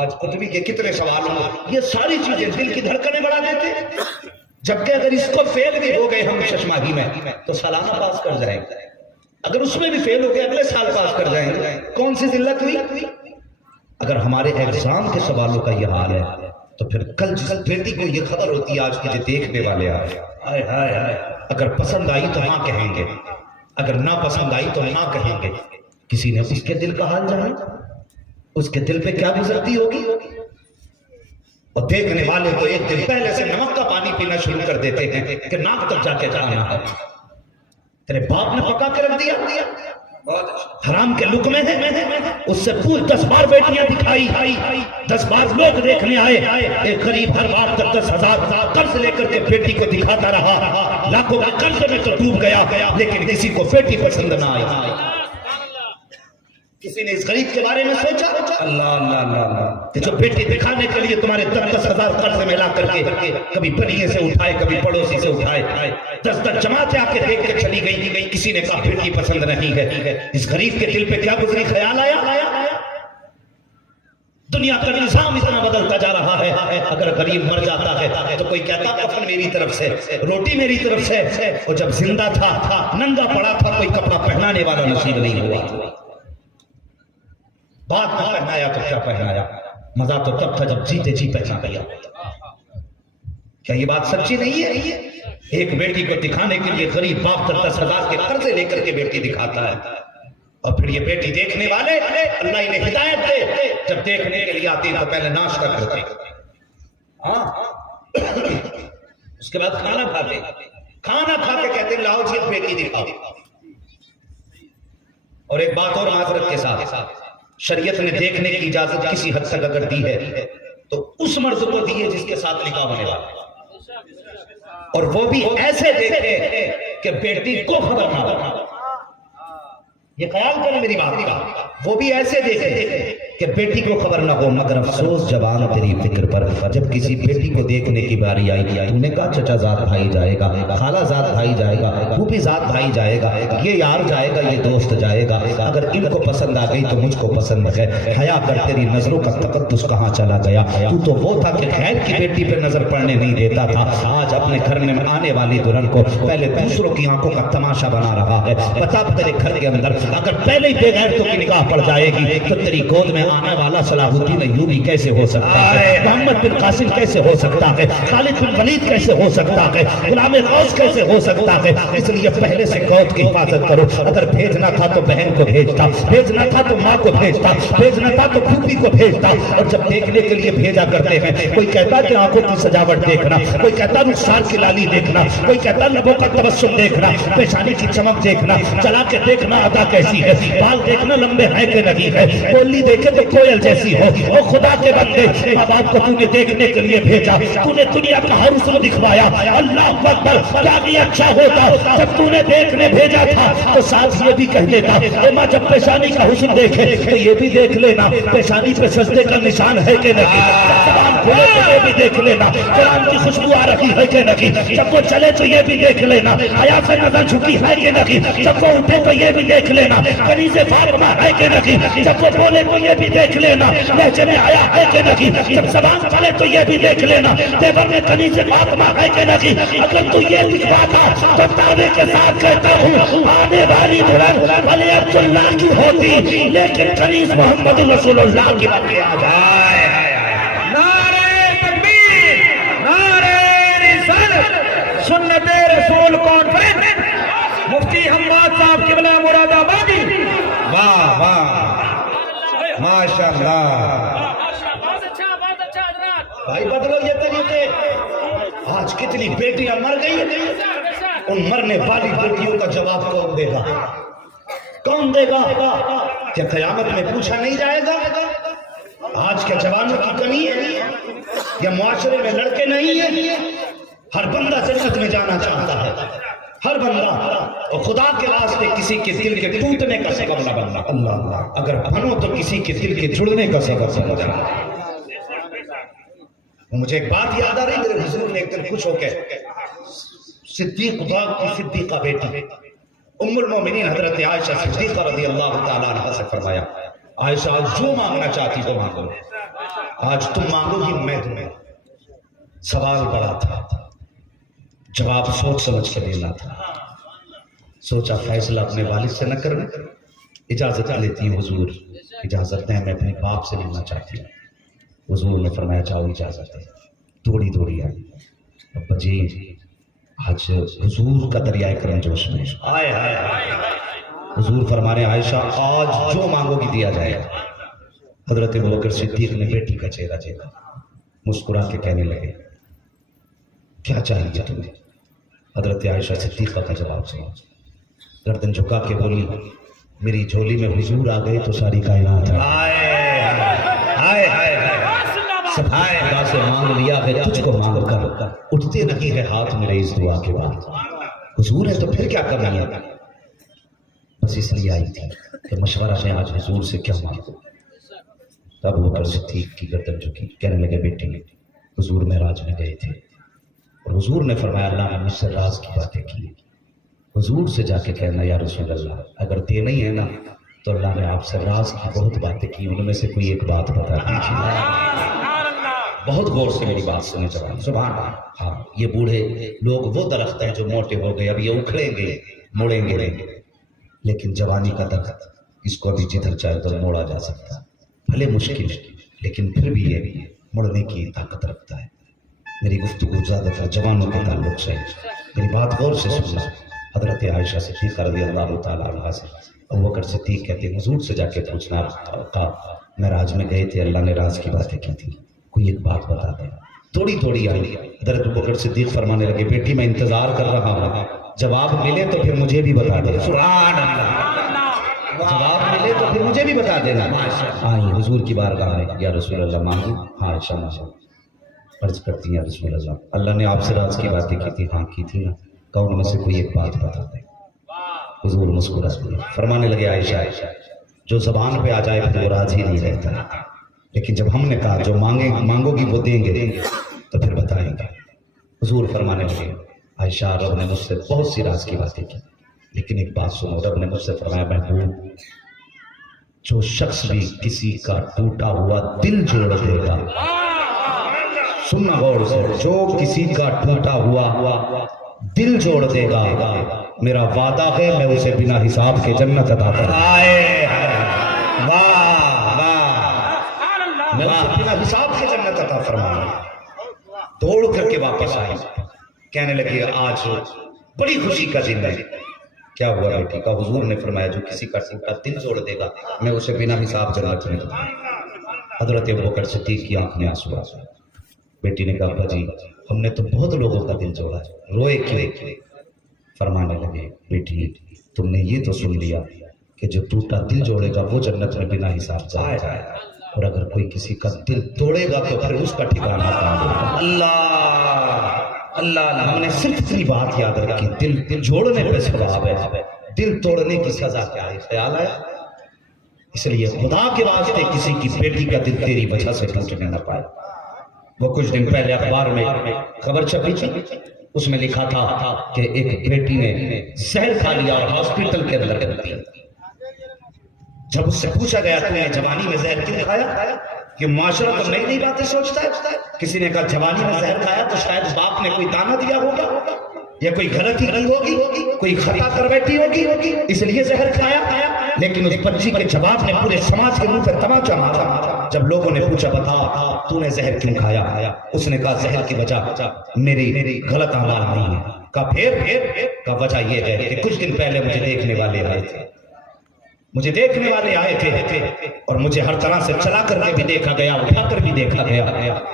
آج قطبی کے کتنے سوال ہوں. یہ ساری چیزیں دل کی دھڑکنیں بڑھا دیتے. جبکہ اگر اس کو فیل بھی ہو گئے ہم ششماہی میں تو سالانہ پاس کر جائیں گے, اگر اس میں بھی فیل ہو گئے اگلے سال پاس کر جائیں گے. کون سی ذلت ہوئی؟ اگر ہمارے ایگزام کے سوالوں کا یہ حال ہے تو پھر کل جس بیٹی کو یہ خبر ہوتی ہے آج کے جو دیکھنے والے آئے, اگر پسند آئی تو ہاں کہیں گے, اگر نہ پسند آئی تو نہ کہیں گے. کسی نے اس کے دل کا حال جانا, اس کے دل پہ کیا گزرتی ہوگی. اور دیکھنے والے تو ایک دن پہلے سے نمک کا پانی پینا شروع کر دیتے ہیں کہ ناک تک جا کے جانا ہے. تیرے باپ نے پکا کے رکھ دیا, حرام کے لقمے ہیں, اس سے پوچھ 10 بار بیٹیاں دکھائی, 10 بار لوگ دیکھنے آئے, ایک غریب ہر بار 10,000 قرض لے کر کے بیٹی کو دکھاتا رہا, لاکھوں کے قرض میں تو ڈوب گیا, لیکن کسی کو بیٹی پسند نہ آئی. کسی نے اس غریب کے بارے میں سوچا اللہ اللہ اللہ کہ جو بیٹی دکھانے کے لیے تمہارے 10,000 قرض میں لا کر کے کبھی بنیے سے اٹھائے, کبھی پڑوسی سے اٹھائے, 10 جماعتیں آ کے دیکھ کے چلی گئی, کسی نے کہا بیٹی پسند نہیں ہے. اس غریب کے دل پہ کیا گزری خیال آیا؟ دنیا کا نظام اتنا بدلتا جا رہا ہے, اگر غریب مر جاتا ہے تو کوئی کہتا کفن میری طرف سے, روٹی میری طرف سے, اور جب زندہ تھا ننگا پڑا تھا کوئی کپڑا پہنانے والا نصیب نہیں ہوا. بعد میں پہنایا تو کیا پہنایا، مزہ تو تب تھا جب جیتے جی پہنا گیا۔ کیا یہ بات سچی نہیں ہے؟ ایک بیٹی کو دکھانے کے لیے غریب باپ 10,000 کے قرضے لے کر کے بیٹی دکھاتا ہے، اور پھر یہ بیٹی دیکھنے والے اللہ انہیں ہدایت دے، جب دیکھنے کے لیے آتی تو پہلے ناشتہ کرتے، اس کے بعد کھانا کھا کے کہتے ہیں لاؤ جی بیٹی دکھاؤ۔ اور ایک بات اور معذرت کے ساتھ، شریعت نے دیکھنے کی اجازت کسی حد تک اگر دی ہے تو اس مرد کو دی ہے جس کے ساتھ نکاح ہونے والا، اور وہ بھی ایسے دیکھے کہ بیٹی کو خبر نہ ہو۔ یہ خیال کریں میری بات کا، وہ بھی ایسے دیکھے کہ بیٹی کو خبر نہ ہو، مگر افسوس جوان تیری فکر پر، جب کسی بیٹی کو دیکھنے کی باری آئی تم نے کہا چچا زاد بھائی جائے گا، خالہ زاد بھائی جائے گا، پھوپھی زاد بھائی جائے گا، یہ یار جائے گا، یہ دوست جائے گا، اگر ان کو پسند آ گئی تو مجھ کو پسند ہے، حیا کر تیری نظروں کا تقدس کہاں چلا گیا، تو تو وہ تھا کہ خیر کی بیٹی پہ نظر پڑنے نہیں دیتا تھا، آج اپنے گھر میں آنے والی دلہن کو پہلے دوسروں کی آنکھوں کا تماشا بنا رہا ہے۔ بتا تیرے گھر کے اندر اگر پہلے ہی بے غیرتوں کی نگاہ پڑ جائے گی تو تیری گود میں آنے والا صلاح الدین ایوبی کیسے ہو سکتا ہے، محمد بن قاسم کیسے ہو سکتا ہے، خالد بن ولید کیسے ہو سکتا ہے، غلام غوث کیسے ہو سکتا ہے۔ اس لیے پہلے سے گود کی حفاظت کرو، اگر بھیجنا تھا تو بہن کو بھیجتا، بھیجنا تھا تو ماں کو بھیجتا، بھیجنا تھا تو پھوپھی کو بھیجتا، اور جب دیکھنے کے لیے بھیجا کرتے ہیں کوئی کہتا کہ آنکھوں کی سجاوٹ دیکھنا، کوئی کہتا رخسار کی لالی دیکھنا، کوئی کہتا لبوں کا تبسم دیکھنا، پیشانی کی چمک دیکھنا، چلا کے دیکھنا ادا کیسی ہے، بال دیکھنا لمبے ہیں کہ نہیں ہے، بولی دیکھے تو کوئل جیسی ہو۔ او خدا کے بندے، ماں باپ کو تو نے دیکھنے کے لیے بھیجا، تو نے دنیا کا ہر حسن دکھوایا، اللہ اکبر، کیا بھی اچھا ہوتا جب تو نے دیکھنے بھیجا تھا تو ساتھ یہ بھی کہہ دیتا اے ماں جب پیشانی کا حسن دیکھے تو یہ بھی دیکھ لینا پیشانی پہ سجدے کا نشان ہے کہ نہیں، زبان کھلے تو یہ بھی دیکھ لینا قرآن کی خوشبو آ رہی ہے کہ نہیں، جب وہ چلے تو یہ بھی دیکھ لینا حیا سے نظر جھکی ہے کہ نہیں، جب وہ اٹھے تو یہ بھی دیکھ لینا کنیز فاطمہ ہے کہ نہیں، جب وہ بولے تو یہ بھی دیکھ لینا لہجے میں آیا ہے کہ نہیں، جب زبان چلے تو یہ بھی دیکھ لینا تیور میں کنیز فاطمہ ہے کہ نہیں۔ اگر تو یہ دکھواتا تو دعوے کے ساتھ کہتا ہوں آنے والی دلہن ولی عبداللہ کی ہوتی لیکن کنیز محمد رسول اللہ کی بن کے آ جائے۔ نعرہ تکبیر، نعرہ رسالت، سنت رسول کانفرنس، مفتی حماد صاحب قبلہ مراد آبادی، واہ واہ ماشاءاللہ، بھائی بدلو یہ طریقے۔ آج کتنی بیٹیاں مر گئی، ان مرنے والی بیٹیوں کا جواب کون دے گا؟ کون دے گا؟ کیا قیامت میں پوچھا نہیں جائے گا آج کے جوانوں کی کمی ہے یا معاشرے میں لڑکے نہیں ہیں؟ ہر بندہ جنت میں جانا چاہتا ہے، ہر بندہ، اور خدا کے واسطے کسی کے دل کے ٹوٹنے کا سبب نہ بننا، اللہ اگر بنو تو کسی کے دل کے جڑنے کا سبب بننا۔ مجھے ایک بات یاد آ رہی، میرے حضور نے ایک دن خوش ہو کے صدیق باغ کی صدیقہ بیٹی ام المومنین حضرت عائشہ صدیقہ رضی اللہ تعالیٰ عنہ سے فرمایا عائشہ آج جو مانگنا چاہتی تو مانگو، آج تم مانگو گی میں تمہیں۔ سوال بڑا تھا، جواب سوچ سمجھ کے دینا تھا، سوچا فیصلہ اپنے والد سے نہ کرنا، اجازت لیتی ہوں حضور، اجازت ہے میں اپنے باپ سے ملنا چاہتی ہوں۔ حضور نے فرمایا چاہو اجازت ہے، دوڑی آئی، ابا جی آج حضور کا دریائے کرم جوش میں آئے حضور فرما رہے عائشہ آج جو مانگو گی دیا جائے گا۔ حضرت ابوبکر صدیق نے بیٹی کا چہرہ دیکھا، مسکرا کے کہنے لگے کیا چاہیے تمہیں؟ حضرت عائشہ صدیقہ کا جواب سنا، گردن جھکا کے بولی میری جھولی میں حضور آ گئے تو ساری کائنات خدا سے مانگ لیا ہے تجھ کو مانگ کر، اٹھتے نہیں ہے ہاتھ میرے اس دعا کے بعد، حضور ہے تو پھر کیا کرنا ہے؟ بس اس لیے آئی تھی کہ مشورہ میں آج حضور سے کیا مانگو۔ تب وہ پر صدیق کی گردن جھکی، کہنے لگے بیٹی حضور معراج میں گئے تھے اور حضور نے فرمایا اللہ نے مجھ سے راز کی باتیں کی، حضور سے جا کے کہنا یا رسول اللہ اگر دینا ہی ہے نا تو اللہ نے آپ سے راز کی بہت باتیں کی، ان میں سے کوئی ایک بات بتا دیجیے۔ بہت غور سے میری بات سنے جوان، سبحان اللہ۔ ہاں یہ بوڑھے لوگ وہ درخت ہیں جو موٹے ہو گئے، اب یہ اکھڑیں گے موڑیں گے، لیکن جوانی کا درخت اس کو بھی جدھر چاہے تو موڑا جا سکتا، بھلے مشکل لیکن پھر بھی یہ مڑنے کی طاقت رکھتا ہے۔ میری گفتگو زیادہ تر جوانوں کے تعلق سے، میری بات غور سے سننا۔ حضرت عائشہ صدیقہ رضی اللہ تعالیٰ عنہا سے ابوبکر صدیق کہتے ہیں حضور سے جا کے پوچھنا کا معراج میں گئے تھے، اللہ نے راز کی باتیں کی تھی، کوئی ایک بات بتا دیں۔ تھوڑی تھوڑی آئی، حضرت ابوبکر صدیق فرمانے لگے بیٹی میں انتظار کر رہا ہوں، جواب ملے تو پھر مجھے بھی بتا دے۔ سبحان اللہ، جواب ملے تو پھر مجھے بھی بتا دینا۔ آئی حضور کی بارگاہ میں، یا رسول اللہ مانگو؟ ہاں عائشہ مانگو۔ عرض کرتی ہیں یا رسول اللہ اللہ نے آپ سے راز کی باتیں کی تھی؟ ہاں کی تھی نا، کون میں سے کوئی ایک بات بتا دیں۔ حضور مسکرا دیے، فرمانے لگے عائشہ جو زبان پہ آ جائے پھر وہ راز ہی نہیں رہتا، لیکن جب ہم نے کہا جو مانگو گی وہ دیں گے تو پھر بتائیں گے۔ حضور فرمانے لگے عائشہ رب نے مجھ سے بہت سی راز کی باتیں کی، لیکن ایک بات سنو، رب نے مجھ سے فرمایا محبوب جو شخص بھی کسی کا ٹوٹا ہوا دل جوڑ دے گا، سننا غور سے، جو کسی کا ٹوٹا ہوا دل جوڑ دے گا میرا وعدہ ہے میں اسے بنا حساب کے جنت عطا کروں گا۔ میں اسے بنا حساب کے جنت عطا فرماؤں گا۔ دوڑ کر کے واپس آئی، کہنے لگی آج بڑی خوشی کا دن ہے۔ کیا ہوا بیٹی کا؟ حضور نے فرمایا جو کسی کا ٹوٹا دل جوڑ دے گا میں اسے بنا حساب جنت میں دوں گا۔ حضرت ابوبکر صدیق کی آنکھ میں آنسو آ گئے۔ بیٹی نے کہا ابا جی ہم نے تو بہت لوگوں کا دل جوڑا ہے، روئے کیوں؟ فرمانے لگے بیٹی تم نے یہ تو سن لیا کہ جو ٹوٹا دل جوڑے گا وہ جنت میں بنا حساب جائے گا، اور اگر کوئی کسی کا دل توڑے گا تو پھر اس کا ٹھکانہ کہاں ہوگا۔ اللہ اللہ، ہم نے صرف اتنی بات یاد رکھی، دل جوڑنے پہ ثواب ہے، دل توڑنے کی سزا کیا ہے؟ خیال آیا؟ اس لیے خدا کے واسطے کسی کی بیٹی کا دل تیری وجہ سے ٹوٹنے نہ پائے۔ وہ کچھ دن پہلے اخبار میں خبر چھپی تھی، اس میں لکھا تھا کہ ایک بیٹی نے زہر کھا لیا اور ہاسپٹل کے اندر کر دیا۔ جب اس سے پوچھا گیا تو نے جوانی میں زہر کیوں کھایا؟ کہ معاشرہ تو نئی نئی باتیں سوچتا ہے۔ کسی نے کہا جوانی میں زہر کھایا تو شاید باپ نے کوئی دانہ دیا ہوگا، یا کوئی غلطی کی ہوگی، کوئی خطا کر بیٹھی ہوگی اس لیے زہر کھایا۔ لیکن اس بچی کے جواب نے پورے سماج کے منہ پہ تماچا مارا۔ جب لوگوں نے پوچھا بتا تو نے زہر کیوں کھایا، اس نے کہا زہر کی وجہ میری غلط اعمال نہیں ہے۔ کہا پھر؟ کہا وجہ یہ ہے کہ کچھ دن پہلے مجھے دیکھنے والے آئے تھے اور مجھے ہر طرح سے چلا کر کے بھی دیکھا گیا، اٹھا کر بھی دیکھا گیا،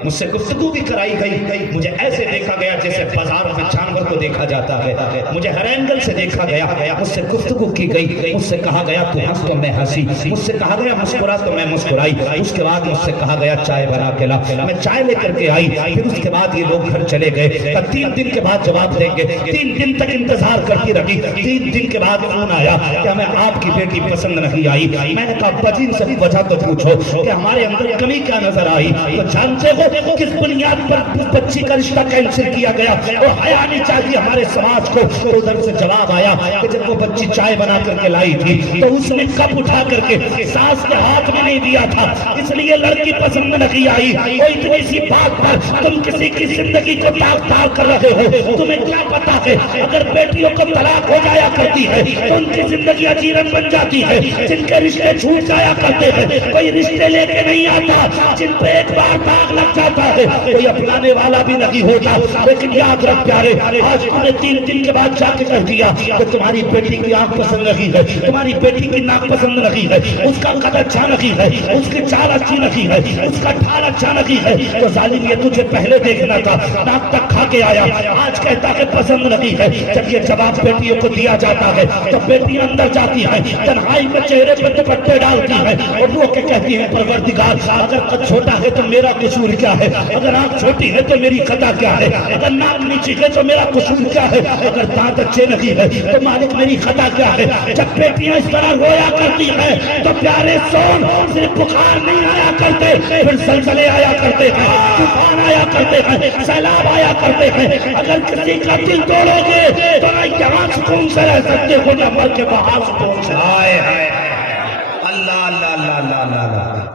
مجھ سے گفتگو بھی کرائی گئی، مجھے ایسے دیکھا گیا جیسے بازاروں میں جانور کو دیکھا جاتا ہے، مجھے ہر اینگل سے دیکھا گیا، مجھ سے گفتگو کی گئی، مجھ سے کہا گیا تو ہنس تو میں ہنسی، مجھ سے کہا گیا مسکرا تو میں مسکرائی، اس کے بعد مجھ سے کہا گیا چائے بنا کے لا، میں چائے لے کر کے آئی، پھر اس کے بعد یہ لوگ گھر چلے گئے، 3 دن کے بعد جواب دیں گے، 3 دن تک انتظار کرتی رہی، 3 دن کے بعد فون آیا کہ ہمیں آپ کی بیٹی پسند نہیں آئی۔ میں نے کہا ابا جی سے وجہ تو پوچھو کہ ہمارے اندر کمی کیا نظر آئی؟ تو جانتے ہو کس بنیاد پر بچی کا رشتہ کینسل کیا گیا؟ اور حیا نہیں چاہیے ہمارے سماج کو۔ ادھر سے جواب آیا کہ جب وہ بچی چائے بنا کر کے لائی تھی تو اس نے کپ اٹھا کر کے ساس کے ہاتھ میں نہیں دیا تھا، اس لیے لڑکی پسند نہیں آئی۔ اور اتنی سی بات پر تم کسی کی زندگی کو داغ داغ کر رہے ہو۔ تمہیں کیا پتا ہے اگر بیٹیوں کو طلاق ہو جایا کرتی ہے تو ان کی زندگی اجیرن بن جاتی ہے، جن کے رشتے چھوٹ جایا کرتے ہیں کوئی رشتے لے کے نہیں آتا، جن پہ ایک بار داغ لگ جاتا ہے کوئی اپنانے والا بھی نہیں ہوتا۔ لیکن یاد رکھ پیارے، آج تم نے 3 دن کے بعد جا کے کہہ دیا کہ تمہاری بیٹی کی آنکھ پسند نہیں ہے، تمہاری بیٹی کی ناک پسند نہیں ہے، اس کا قد اچھا نہیں ہے، اس کی چال اچھی نہیں ہے، اس کا ڈھال اچھا نہیں ہے، تو ظالم یہ تجھے پہلے دیکھنا تھا، ناک تک کھا کے آیا، آج کہتا کہ پسند نہیں ہے۔ جب یہ جواب بیٹیوں کو دیا جاتا ہے تو بیٹیاں اندر جاتی ہیں، تنہائی میں چہرے پہ دوپٹے ڈالتی ہیں اور رو کے کہتی ہیں پروردگار اگر قد چھوٹا ہے تو میرا قصور کیا ہے، اگر آنکھ چھوٹی ہے تو میری خطا کیا ہے، اگر ناک نیچی ہے تو میرا قصور کیا ہے، اگر دانت اچھے نہیں ہے تو مالک میری خطا کیا ہے۔ جب بیٹیاں اس طرح رویا کرتی ہیں تو پیارے سون، صرف بخار نہیں آیا کرتے، پھر زلزلے آیا کرتے ہیں، طوفان آیا کرتے ہیں، سیلاب آیا کرتے ہیں۔ اگر کسی کا دل توڑو گے تو نہ یہاں سکون سے رہ سکتے ہو نہ مر کے باہر سکون سے۔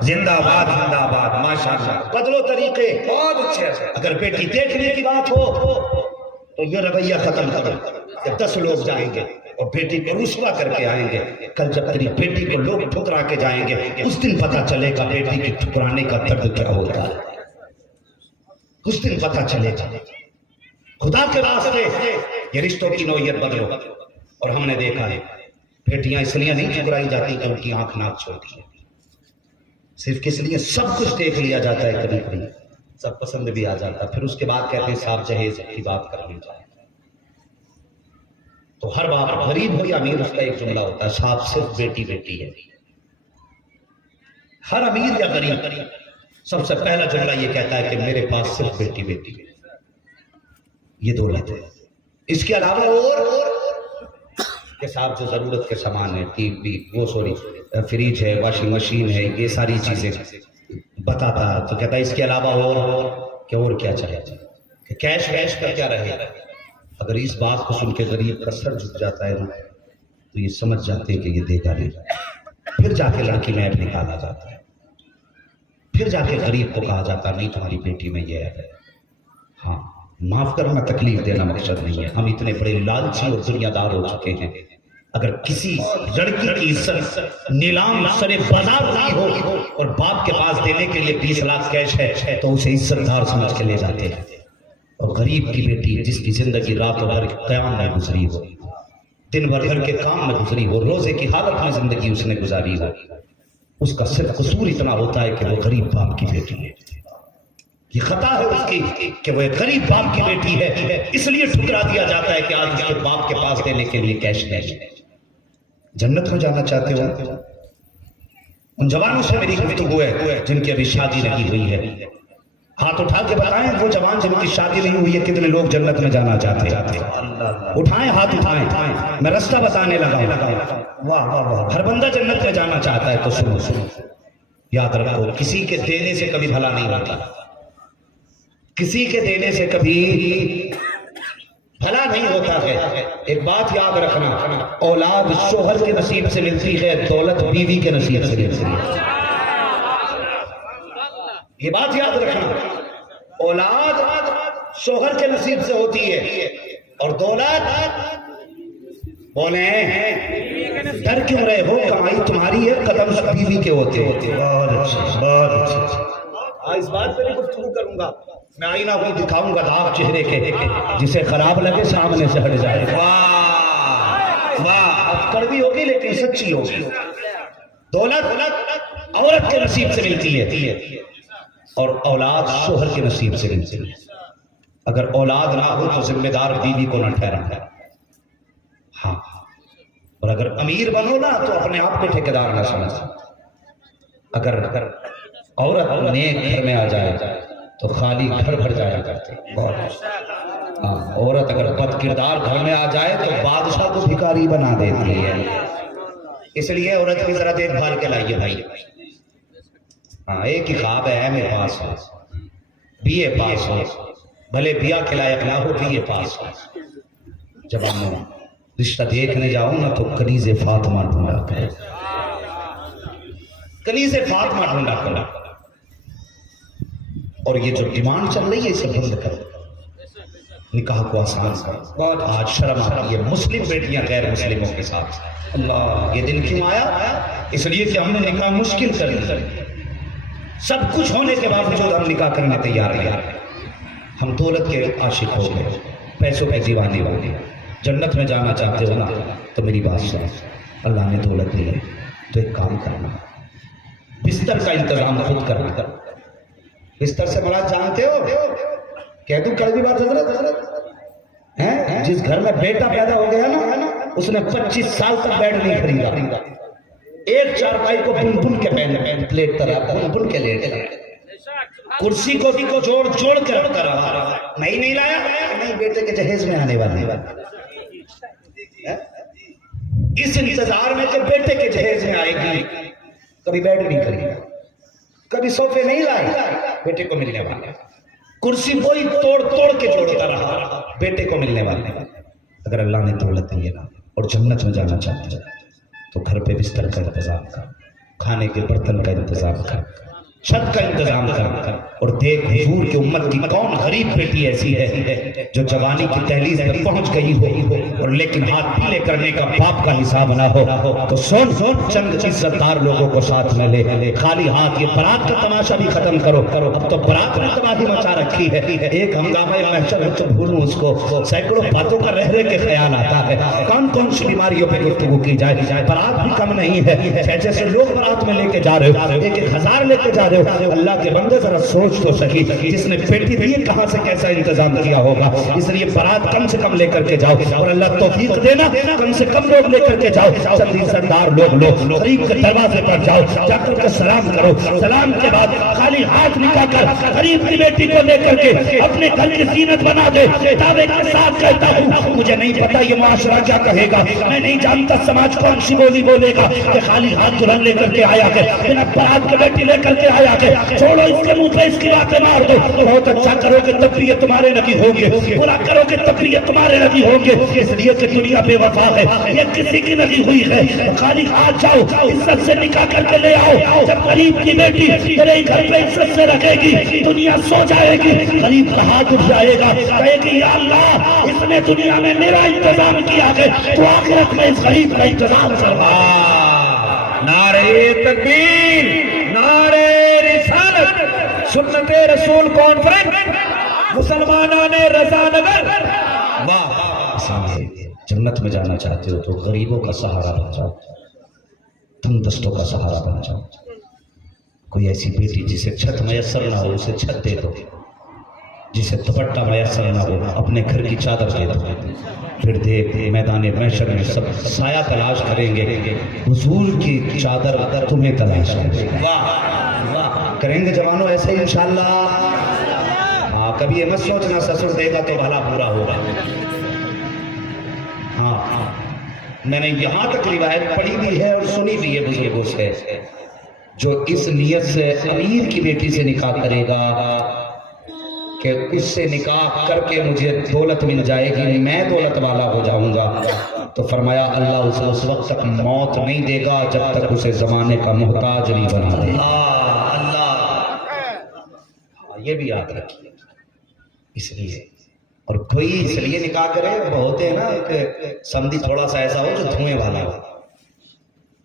زندہ باد زندہ باد، ماشاءاللہ، بدلو طریقے بہت اچھے ہیں۔ اگر بیٹی دیکھنے کی بات ہو تو یہ رویہ ختم کرو کہ 10 لوگ جائیں گے اور بیٹی کو رسوا کر کے آئیں گے. کل جب تیری بیٹی کو لوگ ٹھکرا کے جائیں گے اس دن پتہ چلے گا بیٹی کے ٹھکرانے کا درد کیا ہوتا ہے. اس دن پتہ چلے گا. خدا کے واسطے یہ رشتوں کی نوعیت بدلو. اور ہم نے دیکھا ہے بیٹیاں اس لیے نہیں ٹھکرائی جاتی کہ ان کی آنکھ ناک چھوٹی ہے, صرف کس لیے سب کچھ دیکھ لیا جاتا ہے, کبھی کبھی سب پسند بھی آ جاتا ہے, پھر اس کے بعد کہتے ہیں صاحب جہیز کی بات کر لی جائے. تو ہر باپ غریب ہو یا امیر اس کا ایک جملہ ہوتا ہے صاحب صرف بیٹی بیٹی ہے. ہر امیر یا غریب سب سے پہلا جملہ یہ کہتا ہے کہ میرے پاس صرف بیٹی بیٹی ہے. یہ دولت ہے. اس کے علاوہ اور کہ صاحب جو ضرورت کے سامان ہے, ٹی وی فریج ہے, واشنگ مشین ہے, یہ ساری چیزیں بتاتا ہے. تو کہتا ہے اس کے علاوہ اور کیا چاہے کہ کیش ویش کا کیا رہے. اگر اس بات کو سن کے غریب کا سر جھک جاتا ہے تو یہ سمجھ جاتے ہیں کہ یہ دے گا نہیں. پھر جا کے لڑکی میں ایپ نکالا جاتا ہے, پھر جا کے غریب کو کہا جاتا نہیں تمہاری بیٹی میں یہ ہے. ہاں معاف کرنا, تکلیف دینا مقصد نہیں ہے. ہم اتنے بڑے لالچی اور دنیا دار ہو چکے ہیں. اگر کسی لڑکی کی عزت نیلام سرے بازار نہیں ہو اور باپ کے پاس دینے کے لیے 20 لاکھ کیش ہے تو اسے عزت دار سمجھ کے لے جاتے ہیں. اور غریب کی بیٹی جس کی زندگی رات بھر قیام میں گزری ہو, دن بھر گھر کے کام میں گزری ہو, روزے کی حالت میں زندگی اس نے گزاری ہو, اس کا صرف قصور اتنا ہوتا ہے کہ وہ غریب باپ کی بیٹی ہے. یہ خطا ہے اس کی کہ وہ غریب باپ کی بیٹی ہے, اس لیے ٹھکرا دیا جاتا ہے کہ آج اس کے باپ کے پاس دینے کے لیے کیش نہیں. جنت میں جانا چاہتے ہو؟ ان جوانوں سے میری گفتگو ہے جن کی ابھی شادی نہیں ہوئی ہے. ہاتھ اٹھا کے بتائیں وہ جوان جن کی شادی نہیں ہوئی ہے کتنے لوگ جنت میں جانا چاہتے ہیں؟ اٹھائیں, ہاتھ اٹھائیں. میں رستہ بتانے لگا ہوں. ہر بندہ جنت میں جانا چاہتا ہے. تو سنو, یاد رکھو کسی کے دینے سے کبھی بھلا نہیں ہوتا, کسی کے دینے سے کبھی بھلا نہیں ہوتا ہے. ایک بات یاد رکھنا, اولاد شوہر کے نصیب سے ملتی ہے, دولت بیوی کے نصیب سے ملتی ہے. یہ بات یاد رکھنا, اولاد شوہر کے نصیب سے ہوتی ہے اور دولت بولیں ڈر کیوں رہے ہو, کمائی تمہاری ہے, قدم سب بیوی کے ہوتے ہیں. بہت اچھا. اس بات پہ نہیں گفتگو کروں گا, میں آئینہ کو دکھاؤں گا داغ چہرے کے, جسے خراب لگے سامنے سے ہٹ جائے. واہ واہ, کڑوی ہوگی لیکن سچی ہوگی. دولت عورت کے نصیب سے ملتی ہے اور اولاد شوہر کے نصیب سے ملتی ہے. اگر اولاد نہ ہو تو ذمہ دار بیوی کو نہ ٹھہرانا. ہاں, اور اگر امیر بنو نا تو اپنے آپ کو ٹھیکیدار نہ سمجھ. اگر عورت نیک گھر میں آ جائے تو خالی گھر بھر جایا کرتے. ہاں, عورت اگر بد کردار گھر میں آ جائے تو بادشاہ کو بھکاری بنا دیتی ہے. اس لیے عورت کی ذرا دیکھ بھال کے لائیے بھائی. ہاں, ایک ہی خواب ہے میرے پاس ہو, بی اے پاس ہو, بھلے بیا کے لائق نہ ہو, بی اے پاس ہو. جب ہم رشتہ دیکھنے جاؤ نا تو کنیز فاطمہ ڈھونڈا کرے, کنیز فاطمہ ڈھونڈا کرے. اور یہ جو ڈیمانڈ چل رہی ہے اسے بند کرو, نکاح کو آسان کرو. بہت آج شرم آتی ہے مسلم بیٹیاں غیر مسلموں کے ساتھ. اللہ, یہ دن کیوں آیا؟ اس لیے کہ ہم نے نکاح مشکل کر دیا. سب کچھ ہونے کے باوجود ہم نکاح کرنے تیار ہیں. ہم دولت کے عاشق ہو گئے, پیسوں کے دیوانے ہو گئے. جنت میں جانا چاہتے ہو نا تو میری بات سنو, اللہ نے دولت دی ہے تو ایک کام کرنا, بستر کا انتظام خود کرنا. بستر سے مراد جانتے ہو, کہہ دوں کڑوی بات حضرت, جس گھر میں بیٹا پیدا ہو گیا نا اس نے 25 سال تک بیڈ نہیں خریدا. ایک چارپائی کو بن بن کے پلیٹ پر آتا, بن بن کے لیٹ رہا, کرسی کو بھی کو جوڑ کے رکھتا رہا. نہیں لایا, نہیں بیٹے کے جہیز میں آنے والے. اس انتظار میں کہ بیٹے کے جہیز میں آئے گی, کبھی بیڈ نہیں خریدا, کبھی صوفے نہیں لائے, بیٹے کو ملنے والا. کرسی وہی توڑ کے جوڑتا رہا, بیٹے کو ملنے والے. اگر اللہ نے دولت دی ہے نا اور جنت میں جانا چاہتے ہیں تو گھر پہ بستر کا انتظام کر, کھانے کے برتن کا انتظام کر, چھت کا انتظام کر اور دیکھ حضور کی امت کی کون غریب بیٹی ایسی ہے جو جوانی کی دہلیز پر پہنچ گئی ہو اور لیکن ہاتھ پیلے کرنے کا باپ کا حساب نہ ہو تو سن چند عزت دار لوگوں کو ساتھ میں لے خالی ہاتھ یہ برات کا تماشا بھی ختم کرو اب تو برات نے تباہی مچا رکھی ہے ایک ہنگامہ محشر تو بھولوں اس کو سینکڑوں باتوں کا رہ کے خیال آتا ہے کون سی بیماریوں پہ گفتگو کی جائے برات بھی کم نہیں ہے جیسے لوگ برات میں لے کے جا رہے ہو 1000 لے کے جا رہے ہو اللہ کے بندے ذرا سوچ تو سکی جس نے بیٹی دی کہاں سے کیسا انتظام کیا ہوگا اس لیے برات کم سے کم لے کر کے جاؤ اور اللہ توفیق دینا کم سے کم لوگ لے کر کے جاؤ چند سردار لوگ غریب کے دروازے پر جاؤ جا کر کے سلام کرو سلام کے بعد خالی ہاتھ نکا کر غریب کی بیٹی کو لے کر کے اپنے گھر کی زینت بنا دے دعوے کے ساتھ کہتا ہوں مجھے نہیں پتا یہ معاشرہ کیا کہے گا میں نہیں جانتا سماج کون سی بولی بولے گا کہ خالی ہاتھ دلہن لے کر کے آیا ہے بنا برات کی بیٹی لے کر کے آیا ہے چھوڑو اس کے منہ پہ اس کی باتیں مار دو بہت اچھا کرو گے تب بھی یہ تمہارے نبی ہوں گے برا کرو گے تب بھی یہ تمہارے نبی ہوں گے اس لیے کہ دنیا بے وفا ہے یہ کسی کی نبی ہوئی ہے خالی ہاتھ جاؤ عزت سے نکاح کر کے لے آؤ جب غریب کی بیٹی تیرے گھر پہ عزت سے رکھے گی دنیا سو جائے گی غریب کا ہاتھ اٹھ جائے گا کہے گی یا اللہ اس نے دنیا میں میرا انتظام کیا ہے تو آخرت میں اس غریب کا انتظام کروا نعرہ تکبیر نعرہ رسالت سنت رسول کانفرنس مسلمانان رضا نگر واہ جنت میں جانا چاہتے ہو تو غریبوں کا سہارا بن جاؤ تنگ دستوں کا سہارا بن جاؤ کوئی ایسی بیٹی جسے چھت میسر نہ ہو اسے چھت دے دو جسے دوپٹہ میسر نہ ہو اپنے گھر کی چادر دے دو پھر دیکھ میدان محشر میں سب سایہ تلاش کریں گے حضور کی چادر تمہیں تلاش کریں گے جوانوں ایسے ہی انشاءاللہ ہاں کبھی یہ مت سوچنا سسر دے گا تو بھلا پورا ہوگا ہاں میں نے یہاں تک روایت پڑھی بھی ہے اور سنی بھی ہے بزرگوں سے جو اس نیت سے امیر کی بیٹی سے نکاح کرے گا کہ اس سے نکاح کر کے مجھے دولت مل جائے گی میں دولت والا ہو جاؤں گا تو فرمایا اللہ اسے اس وقت تک موت نہیں دے گا جب تک اسے زمانے کا محتاج نہیں بنا دے اللہ یہ بھی یاد رکھیے اس لیے اور کوئی اس لیے نکاح کرے ہوتے ہیں نا کہ سمدھی تھوڑا سا ایسا ہو جو دھوئیں والا ہو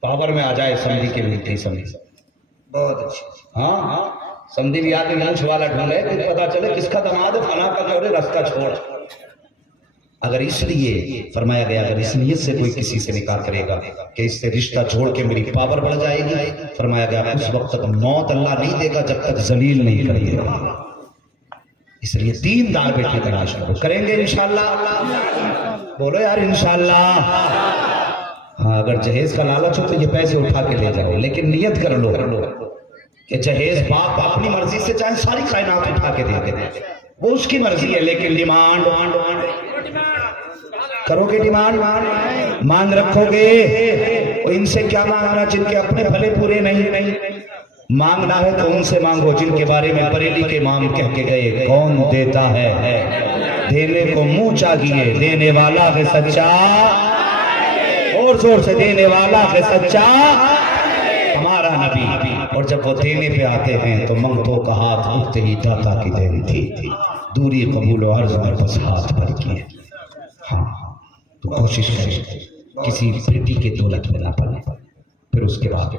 پاور میں آ جائے سمدھی کے لیے سمدھی بہت اچھی ہاں سمدھی بھی آتے منچ والا ڈھونڈے کہ پتا چلے کس کا دماد فنا کا کہ رستہ چھوڑ اگر اس لیے فرمایا گیا اگر اس نیت سے کوئی کسی سے نکاح کرے گا کہ اس سے رشتہ چھوڑ کے میری پاور بڑھ جائے گی فرمایا گیا اس وقت تک موت اللہ نہیں دے گا جب تک ذلیل نہیں کرے گا اس لیے دیندار بیٹی تلاش کرو کریں گے انشاءاللہ بولو یار انشاءاللہ ہاں اگر جہیز کا لالچ ہو تو یہ پیسے اٹھا کے لے جاؤ لیکن نیت کر لو کہ جہیز باپ اپنی مرضی سے چاہے ساری کائنات اٹھا کے دے دے وہ اس کی مرضی ہے لیکن ڈیمانڈ کرو گے ڈیمانڈ مانگ رکھو گے ان سے کیا مانگنا جن کے اپنے بھلے پورے نہیں مانگنا ہے تو ان سے مانگو جن کے بارے میں بریلی کے امام کہہ کے گئے کون دیتا ہے دینے کو منہ چاہیے دینے والا ہے سچا اور زور سے دینے والا ہے سچا ہمارا نبی اور جب وہ دینے پہ آتے ہیں تو منگتوں کا ہاتھ اٹھتے ہی داتا کی دین تھی دوری قبول و عرض میں بس ہاتھ بھر کیے ہاں تو کوشش کرے کسی بیٹی کے دولت میں نہ پڑے پھر اس کے بعد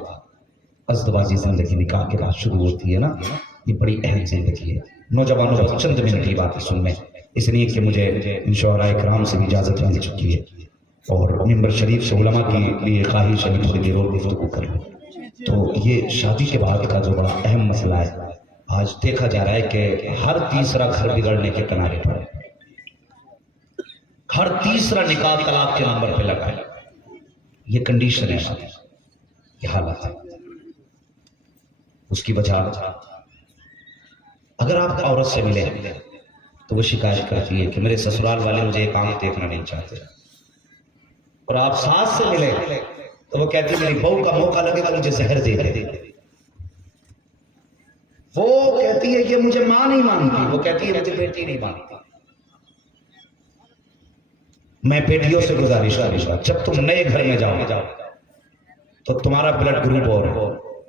ازدواجی زندگی نکاح کے بعد شروع ہوتی ہے نا یہ بڑی اہم زندگی ہے نوجوانوں کو چند منٹ کی باتیں سننے اس لیے کہ مجھے ان شعراء کرام سے بھی اجازت مل چکی ہے اور ممبر شریف سے علماء کی لیے خواہش ہے تھوڑی دیر اور گفتگو کر لوں تو یہ شادی کے بعد کا جو بڑا اہم مسئلہ ہے آج دیکھا جا رہا ہے کہ ہر تیسرا گھر بگڑنے کے کنارے پر ہر تیسرا نکاح طلاق کے نمبر پہ لگا ہے یہ کنڈیشن ہے یہ حالت ہے اس کی وجہ اگر آپ عورت سے ملے تو وہ شکایت کرتی ہے کہ میرے سسرال والے مجھے ایک آنکھ دیکھنا نہیں چاہتے اور آپ ساس سے ملے تو وہ کہتی ہے میری بہو کا موقع لگے گا مجھے زہر دے دے وہ کہتی ہے یہ مجھے ماں نہیں مانتی وہ کہتی ہے مجھے بیٹی نہیں مانتی میں بیٹیوں سے گزارش کروں گا جب تم نئے گھر میں جاؤ تو تمہارا بلڈ گروپ اور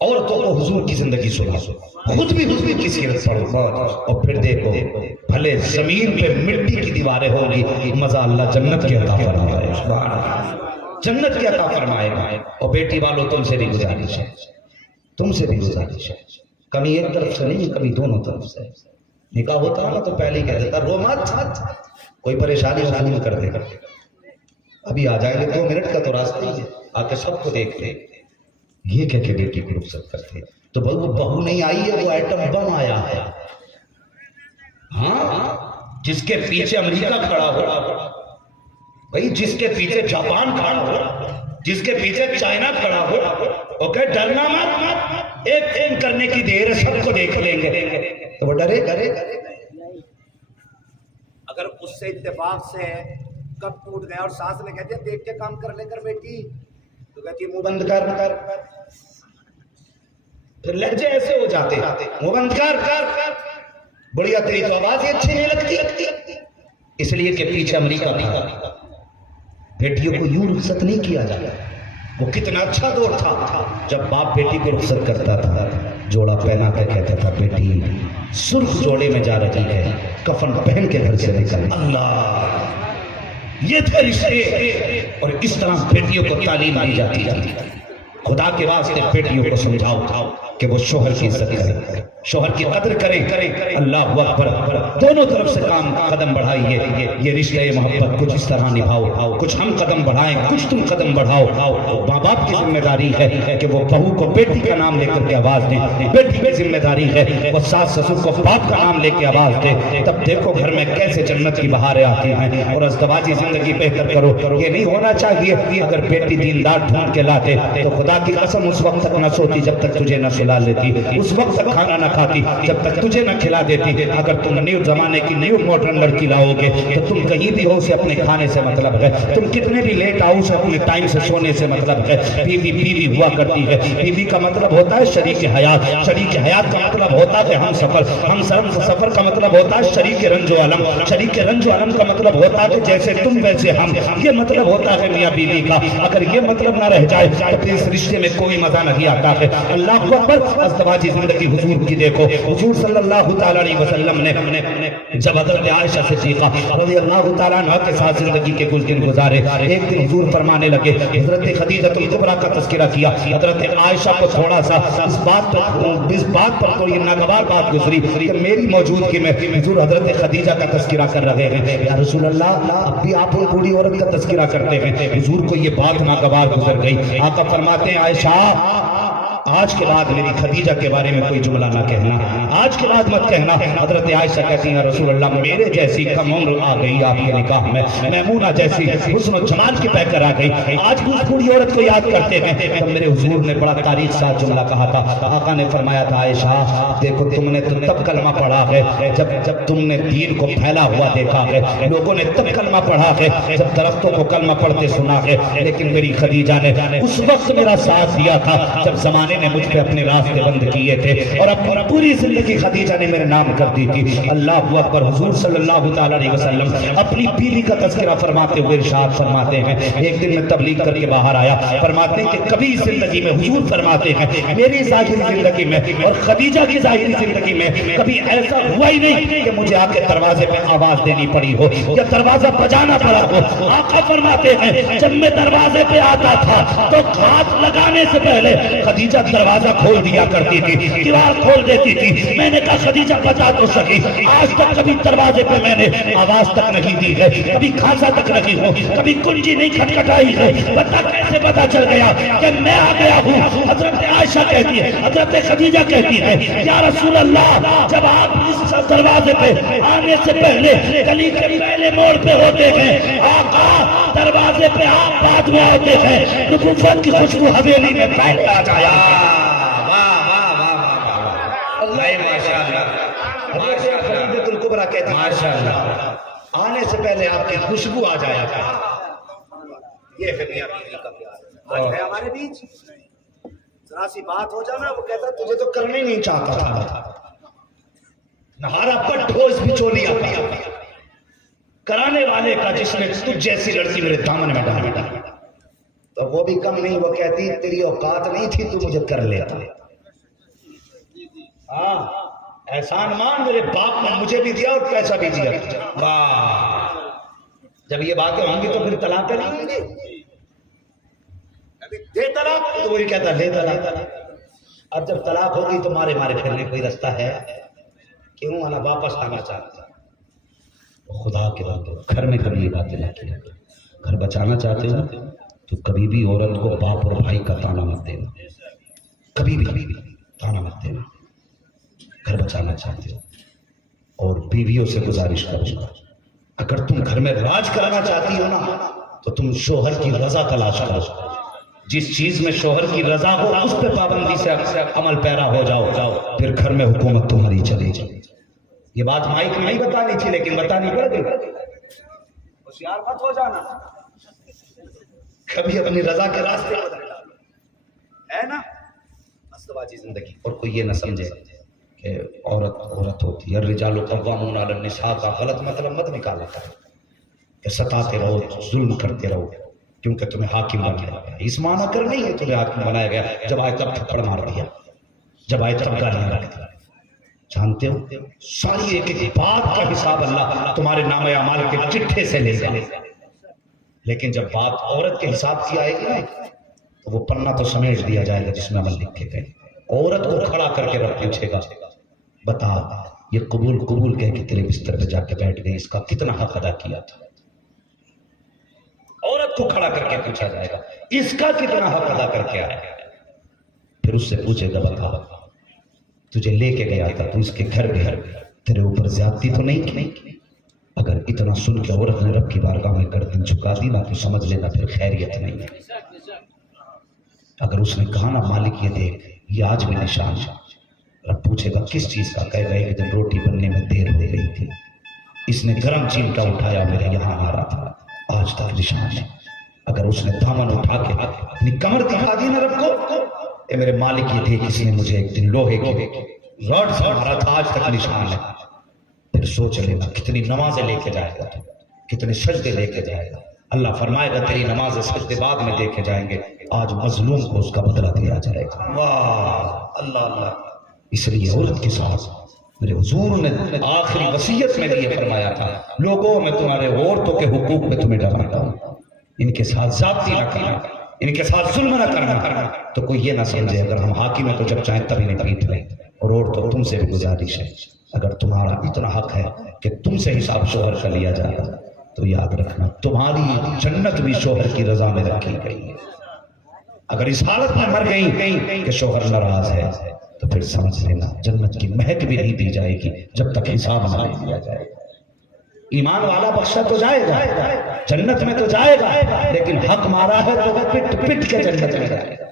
عورتوں کو حضور کی زندگی سنا، خود بھی حضور کی سیرت پڑھو، اور پھر دیکھو بھلے زمین پہ مٹی کی دیواریں ہوگی، مزہ اللہ جنت کے عطا فرمائے گا، جنت کے عطا فرمائے گا۔ اور بیٹی والوں تم سے بھی گزارش ہے، تم سے بھی گزارش ہے، کبھی ایک طرف سے نہیں کبھی دونوں طرف سے۔ نکاح ہوتا ہے نا تو پہلے ہی کہہ دیتا رو مت، کوئی پریشانی نہیں کر دے گا، ابھی آ جائیں گے 2 منٹ کا تو راستہ ہی ہے، آ کے سب کو دیکھ لیں، یہ کہہ کے بیٹی کو رخصت کرتے تو وہ بہو نہیں آئی ہے، وہ ایٹم بم آیا ہے۔ ہاں، جس کے پیچھے امریکہ کھڑا ہو بھائی، جس کے پیچھے جاپان کھڑا ہو، جس کے پیچھے چائنا کھڑا ہو، اوکے ڈرنا مت، ایک کرنے کی دیر ہے، سب کو دیکھ لیں گے تو وہ ڈرے اگر اس سے اتفاق سے کب ٹوٹ گیا اور ساس نے کہتے ہیں دیکھ کے کام کر لے کر بیٹی، تو کہتی ہے منہ بند کر، پھر لہجے ایسے ہو جاتے منہ بند کر، بڑھیا تیری تو آواز ہی اچھی نہیں لگتی، اس لیے کہ پیچھے امریکہ تھا، بیٹیوں کو یوں رخصت نہیں کیا جاتا۔ وہ کتنا اچھا دور تھا جب باپ بیٹی کو رخصت کرتا تھا، جوڑا پہنا کے کہتا تھا بیٹی سرخ جوڑے میں جا رہی ہے، کفن پہن کے گھر سے نکل۔ اللہ، یہ تھے رشتے، اور اس طرح بیٹیوں کو تعلیم دی جاتی تھی۔ خدا کے واسطے بیٹیوں کو سمجھاؤ کہ وہ شوہر کی عزت کریں، شوہر کی قدر کریں، اللہ اکبر، دونوں طرف سے کام قدم بڑھائیے، یہ رشتہ محبت کچھ اس طرح نبھاؤ، کچھ ہم قدم بڑھائیں، کچھ تم قدم بڑھاؤ۔ ماں باپ کی ذمہ داری ہے کہ وہ بہو کو بیٹی کا نام لے کر کے آواز دیں، بیٹی کی ذمہ داری ہے وہ ساس سسر کو باپ کا نام لے کے آواز دے، تب دیکھو گھر میں کیسے جنت کی بہاریں آتی ہیں۔ اور ازدواجی زندگی بہتر کرو، یہ نہیں ہونا چاہیے اگر بیٹی دیندار ڈھونڈ کے لاتے تو خدا کی قسم اس وقت تک نہ سوتی جب تک تجھے نہ سلا لیتی، اس وقت تک کھانا نہ کھاتی جب تک تجھے نہ کھلا دیتی۔ اگر تم نیو زمانے کی نیو ماڈرن لڑکی لاؤ گے تو تم کہیں بھی ہو اسے اپنے کھانے سے مطلب ہے، تم کتنے بھی لیٹ آؤ اسے اپنے ٹائم سے سونے سے مطلب ہے۔ بیوی ہوا کرتی ہے، بیوی کا مطلب ہوتا ہے شریک حیات، شریک حیات کا مطلب ہوتا ہے ہم سفر کا مطلب ہوتا ہے شریک رنج و علم، شریک رنج و علم کا مطلب ہوتا ہے کہ جیسے تم ویسے ہم، یہ مطلب ہوتا ہے میاں بیوی کا۔ اگر یہ مطلب نہ رہ جائے تو پھر اس رشتے میں کوئی مزہ نہیں آتا ہے۔ اللہ اکبر، ازدواجی زندگی حضور کی دیکھو، حضور صلی اللہ تعالیٰ علیہ وسلم نے جب حضرت عائشہ صدیقہ رضی اللہ تعالیٰ عنہ کے ساتھ زندگی کے کچھ دن گزارے، ایک دن حضور فرمانے لگے، حضرت خدیجہ الکبریٰ کا تذکرہ کیا، حضرت عائشہ کو تھوڑا سا اس بات پر کوئی ناگوار بات گزری کہ میری موجودگی میں حضور حضرت خدیجہ کا تذکرہ کر رہے ہیں، یا رسول اللہ اب بھی آپ ایک بوڑھی عورت کا تذکرہ کرتے ہیں۔ حضور کو یہ بات ناگوار گزر گئی، آقا فرماتے ہیں عائشہ آج کے بعد میری خدیجہ کے بارے میں کوئی جملہ نہ کہنا، آج کے بعد مت کہنا۔ حضرت عائشہ کہتی ہیں رسول اللہ میرے جیسی کم عمر آ گئی آپ کے نکاح میں، میمونہ جیسی حسن و جمال کی پیکر آ گئی، آج بھی اس بوڑھی عورت کو یاد کرتے ہیں۔ تب میرے حضور نے بڑا تاریخ ساتھ جملہ کہا تھا، آقا نے فرمایا تھا عائشہ دیکھو تم نے تو تب کلمہ پڑھا ہے جب تم نے دین کو پھیلا ہوا دیکھا ہے، لوگوں نے تب کلمہ پڑھا ہے جب درختوں کو کلمہ پڑھتے سنا ہے، لیکن میری خدیجہ نے اس وقت میرا ساتھ دیا تھا جب زمانے نے مجھ پہ اپنے راستے بند کیے تھے، اور اپنی پوری زندگی خدیجہ نے میرے نام کر دی تھی۔ اللہ اکبر، حضور صلی اللہ تعالیٰ علیہ وسلم اپنی بیوی کا تذکرہ فرماتے ہوئے ارشاد فرماتے ہیں، ایک دن میں تبلیغ کر کے باہر آیا، فرماتے ہیں کہ کبھی زندگی میں حضور فرماتے ہیں میری ظاہری زندگی میں اور خدیجہ کی ظاہری زندگی میں کبھی ایسا ہوا ہی نہیں کہ مجھے آ کے دروازے پہ آواز دینی پڑی ہو یا دروازہ بجانا پڑا ہو۔ آقا فرماتے ہیں جب میں دروازے پہ آتا تھا تو ہاتھ لگانے سے پہلے خدیجہ دروازہ کھول دیا کرتی تھی، دیوار کھول دیتی تھی۔ میں نے کہا خدیجہ بتا تو سکی، آج تک کبھی دروازے پہ میں نے آواز تک نہیں دی ہے، کبھی کھانسا تک نہیں ہو، کبھی کنجی نہیں کھٹکھٹائی ہے، بتا کیسے پتا چل گیا کہ میں آ گیا ہوں؟ حضرت عائشہ کہتی ہے، حضرت خدیجہ کہتی ہے یا رسول اللہ جب آپ اس دروازے پہ آنے سے پہلے گلی کے پہلے موڑ پہ ہوتے ہیں، آقا دروازے پہ آپ بعد میں آتے ہیں، نبوت کی خوشبو حویلی میں پھیل جایا۔ خدیجہ الکبریٰ کہتی ہے آنے سے پہلے آپ کی خوشبو آ جایا تھا۔ یہ ہے میاں بیوی کا پیار، آج ہے ہمارے بیچ، ذرا سی بات ہو جانا وہ کہتا تجھے تو کرنا ہی نہیں چاہتا تھا، نہارا پر ٹھوس بچولی آتی کرانے والے کا جس نے تجھ جیسی لڑکی میرے دامن میں ڈالا، تو وہ بھی کم نہیں، وہ کہتی تیری اوقات نہیں تھی تو مجھے کر لیتا، ہاں احسان مان، میرے باپ نے مجھے بھی دیا اور پیسہ بھی دیا. واہ، جب یہ باتیں ہوں گی تو پھر طلاق نہیں ہوں گی. ابھی دے طلاق تو وہی کہتا لے طلاق. اب جب طلاق ہوگی تو مارے مارے پھرنے کوئی رستہ ہے؟ کیوں آنا واپس آنا چاہتا؟ خدا کے بندو، گھر میں کبھی یہ باتیں نہ کیا. گھر بچانا چاہتے ہو تو کبھی بھی عورت کو باپ اور بھائی کا تانا مت دینا، کبھی بھی تانا مت دینا. گھر بچانا چاہتے ہو. اور بیویوں سے گزارش کروں، اگر تم گھر میں راج کرانا چاہتی ہو نا تو تم شوہر کی رضا تلاش کرو. جس چیز میں شوہر کی رضا ہو اس پہ پابندی سے عمل پیرا ہو جاؤ، پھر گھر میں حکومت تمہاری چلے جائے. یہ بات مائک میں نہیں بتانی تھی لیکن بتانی پڑ گئی. ہوشیار مت ہو جانا، کبھی اپنی رضا کے راستے ہے نا مستواجی زندگی. اور کوئی یہ نہ سمجھے کہ عورت ہوتی ہے. الرجال قوامون علی النساء کا غلط مطلب مت نکالا کرو کہ ستاتے رہو، ظلم کرتے رہو کیونکہ تمہیں حاکم بنایا گیا. اس معنی کر نہیں ہے تمہیں حاکم بنایا گیا. جب آئے تب تھپڑ مار دیا، جب آئے تب گالیاں رکھ دیا. جانتے ہو ساری ایک ایک بات کا حساب اللہ تمہارے نام اعمال کے چٹھے سے لے گا. لیکن جب بات عورت کے حساب کی آئے گی نا تو وہ پنہ تو سمیٹ دیا جائے گا جس میں عمل لکھے گئے. عورت کو کھڑا کر کے رب پوچھے گا بتا یہ قبول کہہ کے تیرے بستر پہ جا کے بیٹھ گئی، اس کا کتنا حق ادا کیا تھا. عورت کو کھڑا کر کے پوچھا جائے گا اس کا کتنا حق ادا کر کے آیا. پھر اس سے پوچھے گا بتا تجھے لے کے گیا تھا تو اس کے گھر تیرے اوپر زیادتی تو نہیں کی؟ اگر اتنا سن کے عورت نے رب کی بارگاہ میں گردن جھکا دی نا تو سمجھ لینا پھر خیریت نہیں ہے. اگر اس نے کہا نا مالک یہ دیکھ یہ آج بھی نشان، رب پوچھے گا کس چیز کا؟ کہے گا ایک دن روٹی بننے میں دیر ہو گئی تھی، اس نے گرم چمٹا اٹھایا میرے یہاں آ رہا تھا، آج تک نشان ہے. اگر اس نے دامن اٹھا کے اپنی کمر دکھا دی نا رب کو، اے میرے مالک یہ دیکھ اس نے مجھے ایک دن لوہے کی راڈ سے مارا تھا، آج تک نشان ہے. پھر سوچ لینا کتنی نمازیں لے کے جائے گا، کتنے سجدے لے کے جائے گا. اللہ فرمائے گا تیری نماز سجدے بعد میں دیکھے جائیں گے، آج مظلوم کو اس کا بدلہ دیا جائے گا. واہ اللہ اللہ. اس لیے عورت کے ساتھ میرے حضور نے آخری وصیت میں بھی یہ فرمایا تھا لوگوں میں تمہارے عورتوں کے حقوق میں تمہیں ڈراتا ہوں، ان کے ساتھ زیادتی نہ کرنا، ان کے ساتھ ظلم نہ کرنا. تو کوئی یہ نہ سمجھے اگر ہم حاکم ہیں تو جب چاہیں تب انہیں پیٹ لیں. اور عورتوں تم سے بھی گزارش ہے اگر تمہارا اتنا حق ہے کہ تم سے حساب شوہر کا لیا جائے گا تو یاد رکھنا تمہاری جنت بھی شوہر کی رضا میں رکھی گئی ہے. اگر اس حالت میں مر گئی کہ شوہر ناراض ہے تو پھر سمجھ لینا جنت کی مہک بھی نہیں دی جائے گی جب تک حساب نہ لیا جائے گا. ایمان والا بخشا تو جائے گا، جنت میں تو جائے گا، لیکن حق مارا ہے تو وہ پٹ پٹ کے جنت میں جائے گا.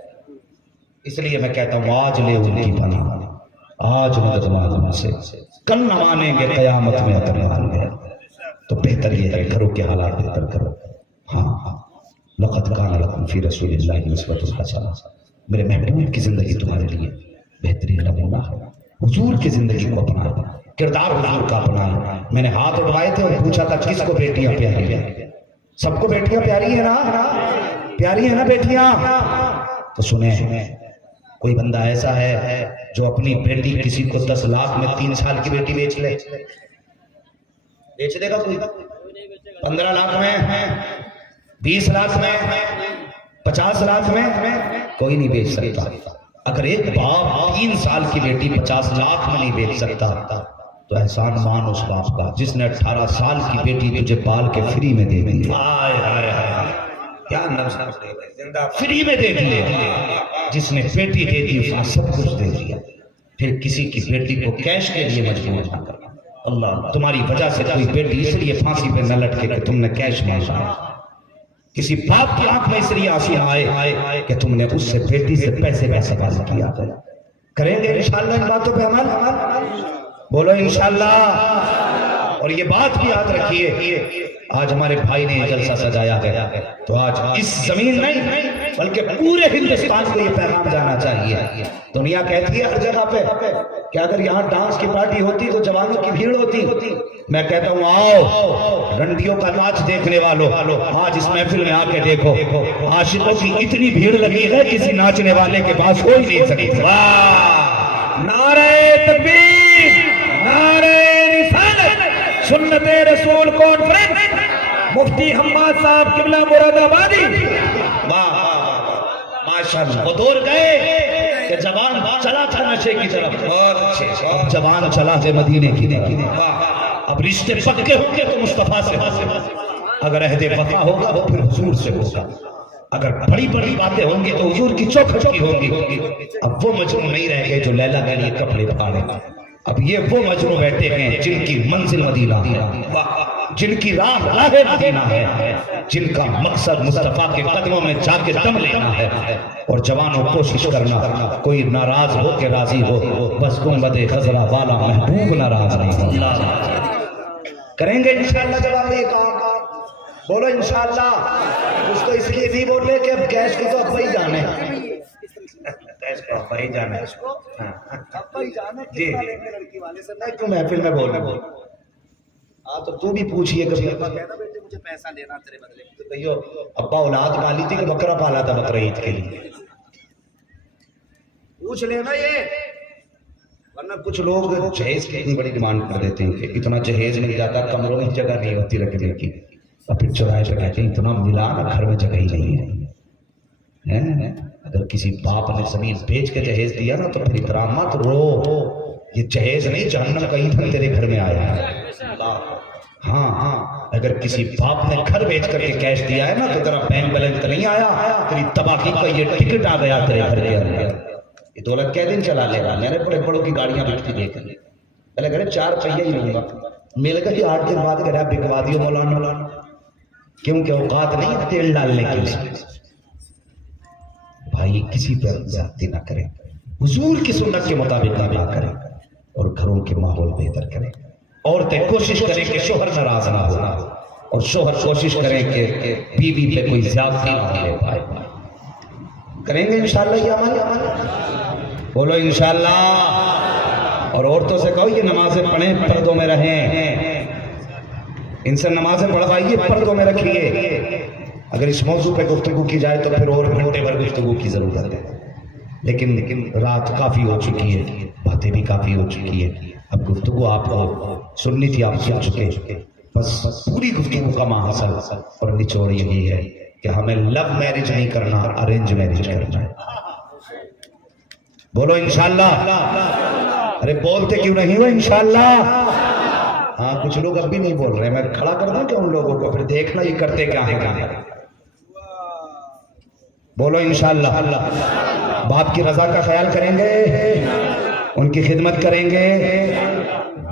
اس لیے میں کہتا ہوں آج لے ان کی پناہ، آج مدد مانگنے سے کل نہ مانیں گے قیامت میں اگر مان گئے. تو بہتر یہ ہے گھروں کے حالات بہتر کرو. ہاں لقد کان لکم فی رسول اللہ اسوۃ حسنہ، میرے محبوب کی زندگی تمہارے لیے بہترین نمونہ ہے. حضور کی زندگی کو اپنا، کردار حضور کا اپنا. میں نے ہاتھ اٹھائے تھے اور پوچھا تھا کس کو بیٹیاں پیاری ہیں؟ سب کو بیٹیاں پیاری ہیں نا؟ پیاری ہیں نا بیٹیاں؟ تو سنیں کوئی بندہ ایسا ہے جو اپنی بیٹی کسی کو 10 لاکھ میں 3 سال کی بیٹی بیچ لے؟ بیچ دے گا کوئی؟ 15 لاکھ میں، 20 لاکھ میں، 50 لاکھ میں؟ کوئی نہیں بیچ سکتا. اگر ایک باپ 3 سال کی بیٹی 50 لاکھ میں نہیں بیچ سکتا تو احسان مان اس باپ کا جس نے 18 سال کی بیٹی تجھے پال کے فری میں دے دی. کیا فری میں دے دی. جس نے بیٹی دے دی اس نے سب کچھ دے دیا. پھر کسی کی بیٹی کو کیش کے لیے مجبور نہ کرنا. اللہ تمہاری وجہ سے کوئی بیٹی اس لیے پھانسی پہ نہ لٹکے کہ تم نے کیش مانگا. کسی باپ کی آنکھ میں اس لیے آنسو آئے کہ تم نے اس سے بیٹی سے پیسے کا سوال کیا. کریں گے انشاءاللہ ان باتوں پہ عمل؟ بولو انشاءاللہ. اور یہ بات بھی یاد رکھیے آج ہمارے بھائی نے جلسہ سجایا گیا تو آج اس زمین نہیں بلکہ پورے ہندوستان کو یہ پیغام جانا چاہیے. دنیا کہتی ہے ہر جگہ پہ کہ اگر یہاں ڈانس کی پارٹی ہوتی تو جوانوں کی بھیڑ ہوتی. میں کہتا ہوں آؤ رنڈیوں کا ناچ دیکھنے والوں آج اس محفل میں آ کے دیکھو. عاشقوں کی اتنی بھیڑ لگی ہے کسی ناچنے والے کے پاس کوئی نہیں سکتی. نعرہ تکبیر، نعرہ رسالت، سنت رسول کانفرنس، مفتی حماد صاحب قبلہ مراد آبادی. وہ دور گئے کہ جوان چلا تھا نشے کی طرف، بہت اچھے. اب جوان چلا ہے مدینے کی طرف. اب رشتے پکے ہوں گے تو مصطفیٰ سے ہوگا، اگر عہد وفا ہوگا تو پھر حضور سے ہوگا، اگر بڑی بڑی باتیں ہوں گی تو حضور کی چوکھٹ کی ہوں گی. اب وہ مجنون نہیں رہ گئے جو لیلا کے لیے کپڑے پکارے، اب یہ وہ مجنون بیٹھے ہیں جن کی منزل مدینہ ہے، جن کی راہ مدینہ ہے، جن کا مقصد مصطفیٰ کے قدموں میں جا کے دم لینا ہے. اور جوانوں کوشش کرنا، کوئی ناراض ہو کے راضی ہو، بس گنبد خضرا والا محبوب ناراض نہیں ہو. کریں گے انشاءاللہ جواب یہ کام. بولو انشاءاللہ. اس کو اس لیے نہیں بول رہے کہ اب گیس کی تو ابا ہی جانے، ابا ہی جانے، ابا ہی جانے جی. کتنا لیں گے لڑکی والے سے. میں کیوں محفل میں بول رہا ہوں؟ ہاں تو تو بھی پوچھئے کبھی. ابا کہنا بیٹے مجھے پیسہ لینا تیرے بدلے. تو کہیو ابا اولاد پالی تھی کہ بکرا پالا تھا بقرہ عید کے لیے؟ پوچھ لینا یہ. ورنہ کچھ لوگ جہیز کی اتنی بڑی ڈیمانڈ کر دیتے ہیں کہ اتنا جہیز مل جاتا، کمروں میں جگہ نہیں ہوتی رکھنے کی، اور پھر چوراہے پہ کہتے ہیں اتنا ملا نا گھر میں جگہ ہی نہیں ہے. اگر کسی باپ نے زمین بیچ کے جہیز دیا نا تو پھر اتنا مت رو، یہ جہیز نہیں جہنم کا ایندھن تیرے گھر میں آیا ہے. ہاں اگر کسی باپ نے گھر بیچ کر کے کیش دیا ہے نا تو تیرا بینک بیلنس نہیں آیا، تیری تباہی کا یہ ٹکٹ آ گیا تیرے گھر کے اندر. یہ دولت کیا دن چلا لے گا؟ میں نے بڑے بڑوں کی گاڑیاں بکتی دیکھ لی، پہلے کہہ رہے 4 پہیہ ہی لوں گا، مل گئی 8 دن بعد کہہ رہا بکوا دیو مولانا، کیونکہ اوقات نہیں تیل ڈالنے کی. بھائی کسی پر زیادتی نہ کریں، حضور کی سنت کے مطابق نہ کریں، اور گھروں کے ماحول بہتر کریں. عورتیں کوشش کریں کہ شوہر ناراض نہ ہو، اور شوہر کوشش کریں کہ بیوی پہ کوئی زیادتی نہ لے پائے. کریں گے انشاءاللہ یہ عمل؟ بولو انشاءاللہ. اور عورتوں سے کہو یہ نمازیں پڑھیں، پردوں میں رہیں، ان سے نمازیں پڑھوائیے، پردوں میں رکھیے. اگر اس موضوع پہ گفتگو کی جائے تو پھر اور گھنٹے بھر گفتگو کی ضرورت ہے، لیکن رات کافی ہو چکی ہے، باتیں بھی کافی ہو چکی ہے. اب گفتگو آپ کو سننی تھی، آپ سن چکے، بس پوری گفتگو کا ماحصل اور نچوڑ یہی ہے کہ ہمیں لو میرج نہیں کرنا، ارینج میرج کرنا ہے. بولو انشاءاللہ. ارے بولتے کیوں نہیں ہو انشاءاللہ؟ ہاں کچھ لوگ اب بھی نہیں بول رہے، میں کھڑا کر دوں کہ ان لوگوں کو پھر دیکھنا یہ کرتے کیا ہیں. بولو انشاءاللہ. باپ کی رضا کا خیال کریں گے، ان کی خدمت کریں گے،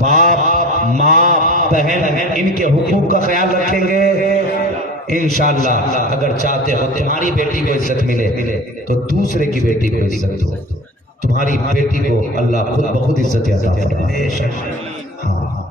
باپ ماں بہن ان کے حقوق کا خیال رکھیں گے انشاءاللہ. اگر چاہتے ہو تمہاری بیٹی کو عزت ملے تو دوسرے کی بیٹی کو عزت دو. تمہاری بیٹی کو اللہ خود بخود عزت عطا فرمائے. ہاں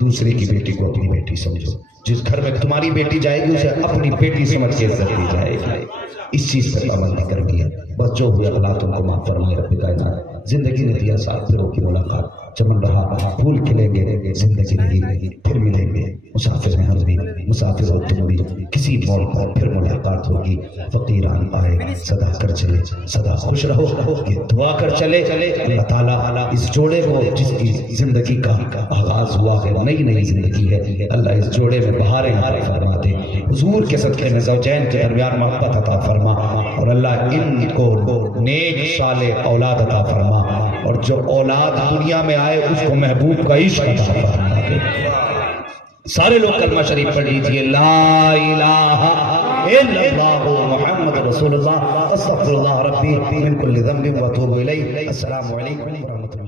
دوسرے کی بیٹی کو اپنی بیٹی سمجھو. جس گھر میں تمہاری بیٹی جائے گی اسے اپنی بیٹی سمجھ کے عزت دی جائے گی. اس چیز پر پابندی کرنی ہے. بس جو ہوئے اللہ تم کو معاف فرمائے رب کائنات. زندگی نے دیا ساتھ پھروں کی ملاقات، چمن رہا پھول کھلیں گے، زندگی نہیں پھر ملیں گے. مسافر ہیں ہم بھی، مسافر ہو تم بھی، کسی موڑ پر پھر ملاقات ہوگی. فقیران آئے صدا کر چلے، صدا خوش رہو، یہ دعا کر چلے. اللہ تعالیٰ اس جوڑے کو جس کی زندگی کا آغاز ہوا ہے، نئی نئی زندگی ہے، اللہ اس جوڑے میں بہاریں عطا فرما دے. حضور کے صدقے میں زوجین کے درمیان محبت عطا فرما، اور اللہ ان کو نیک صالح اولاد عطا فرما، اور جو اولاد دنیا میں آئے اس کو محبوب کا عشق عطا فرما دے. سارے لوگ کلمہ شریف پڑھ لیجئے. لا الہ الا اللہ محمد رسول اللہ، استغفر اللہ ربی من کل ذنب واتوب الیہ. السلام علیکم ورحمۃ اللہ.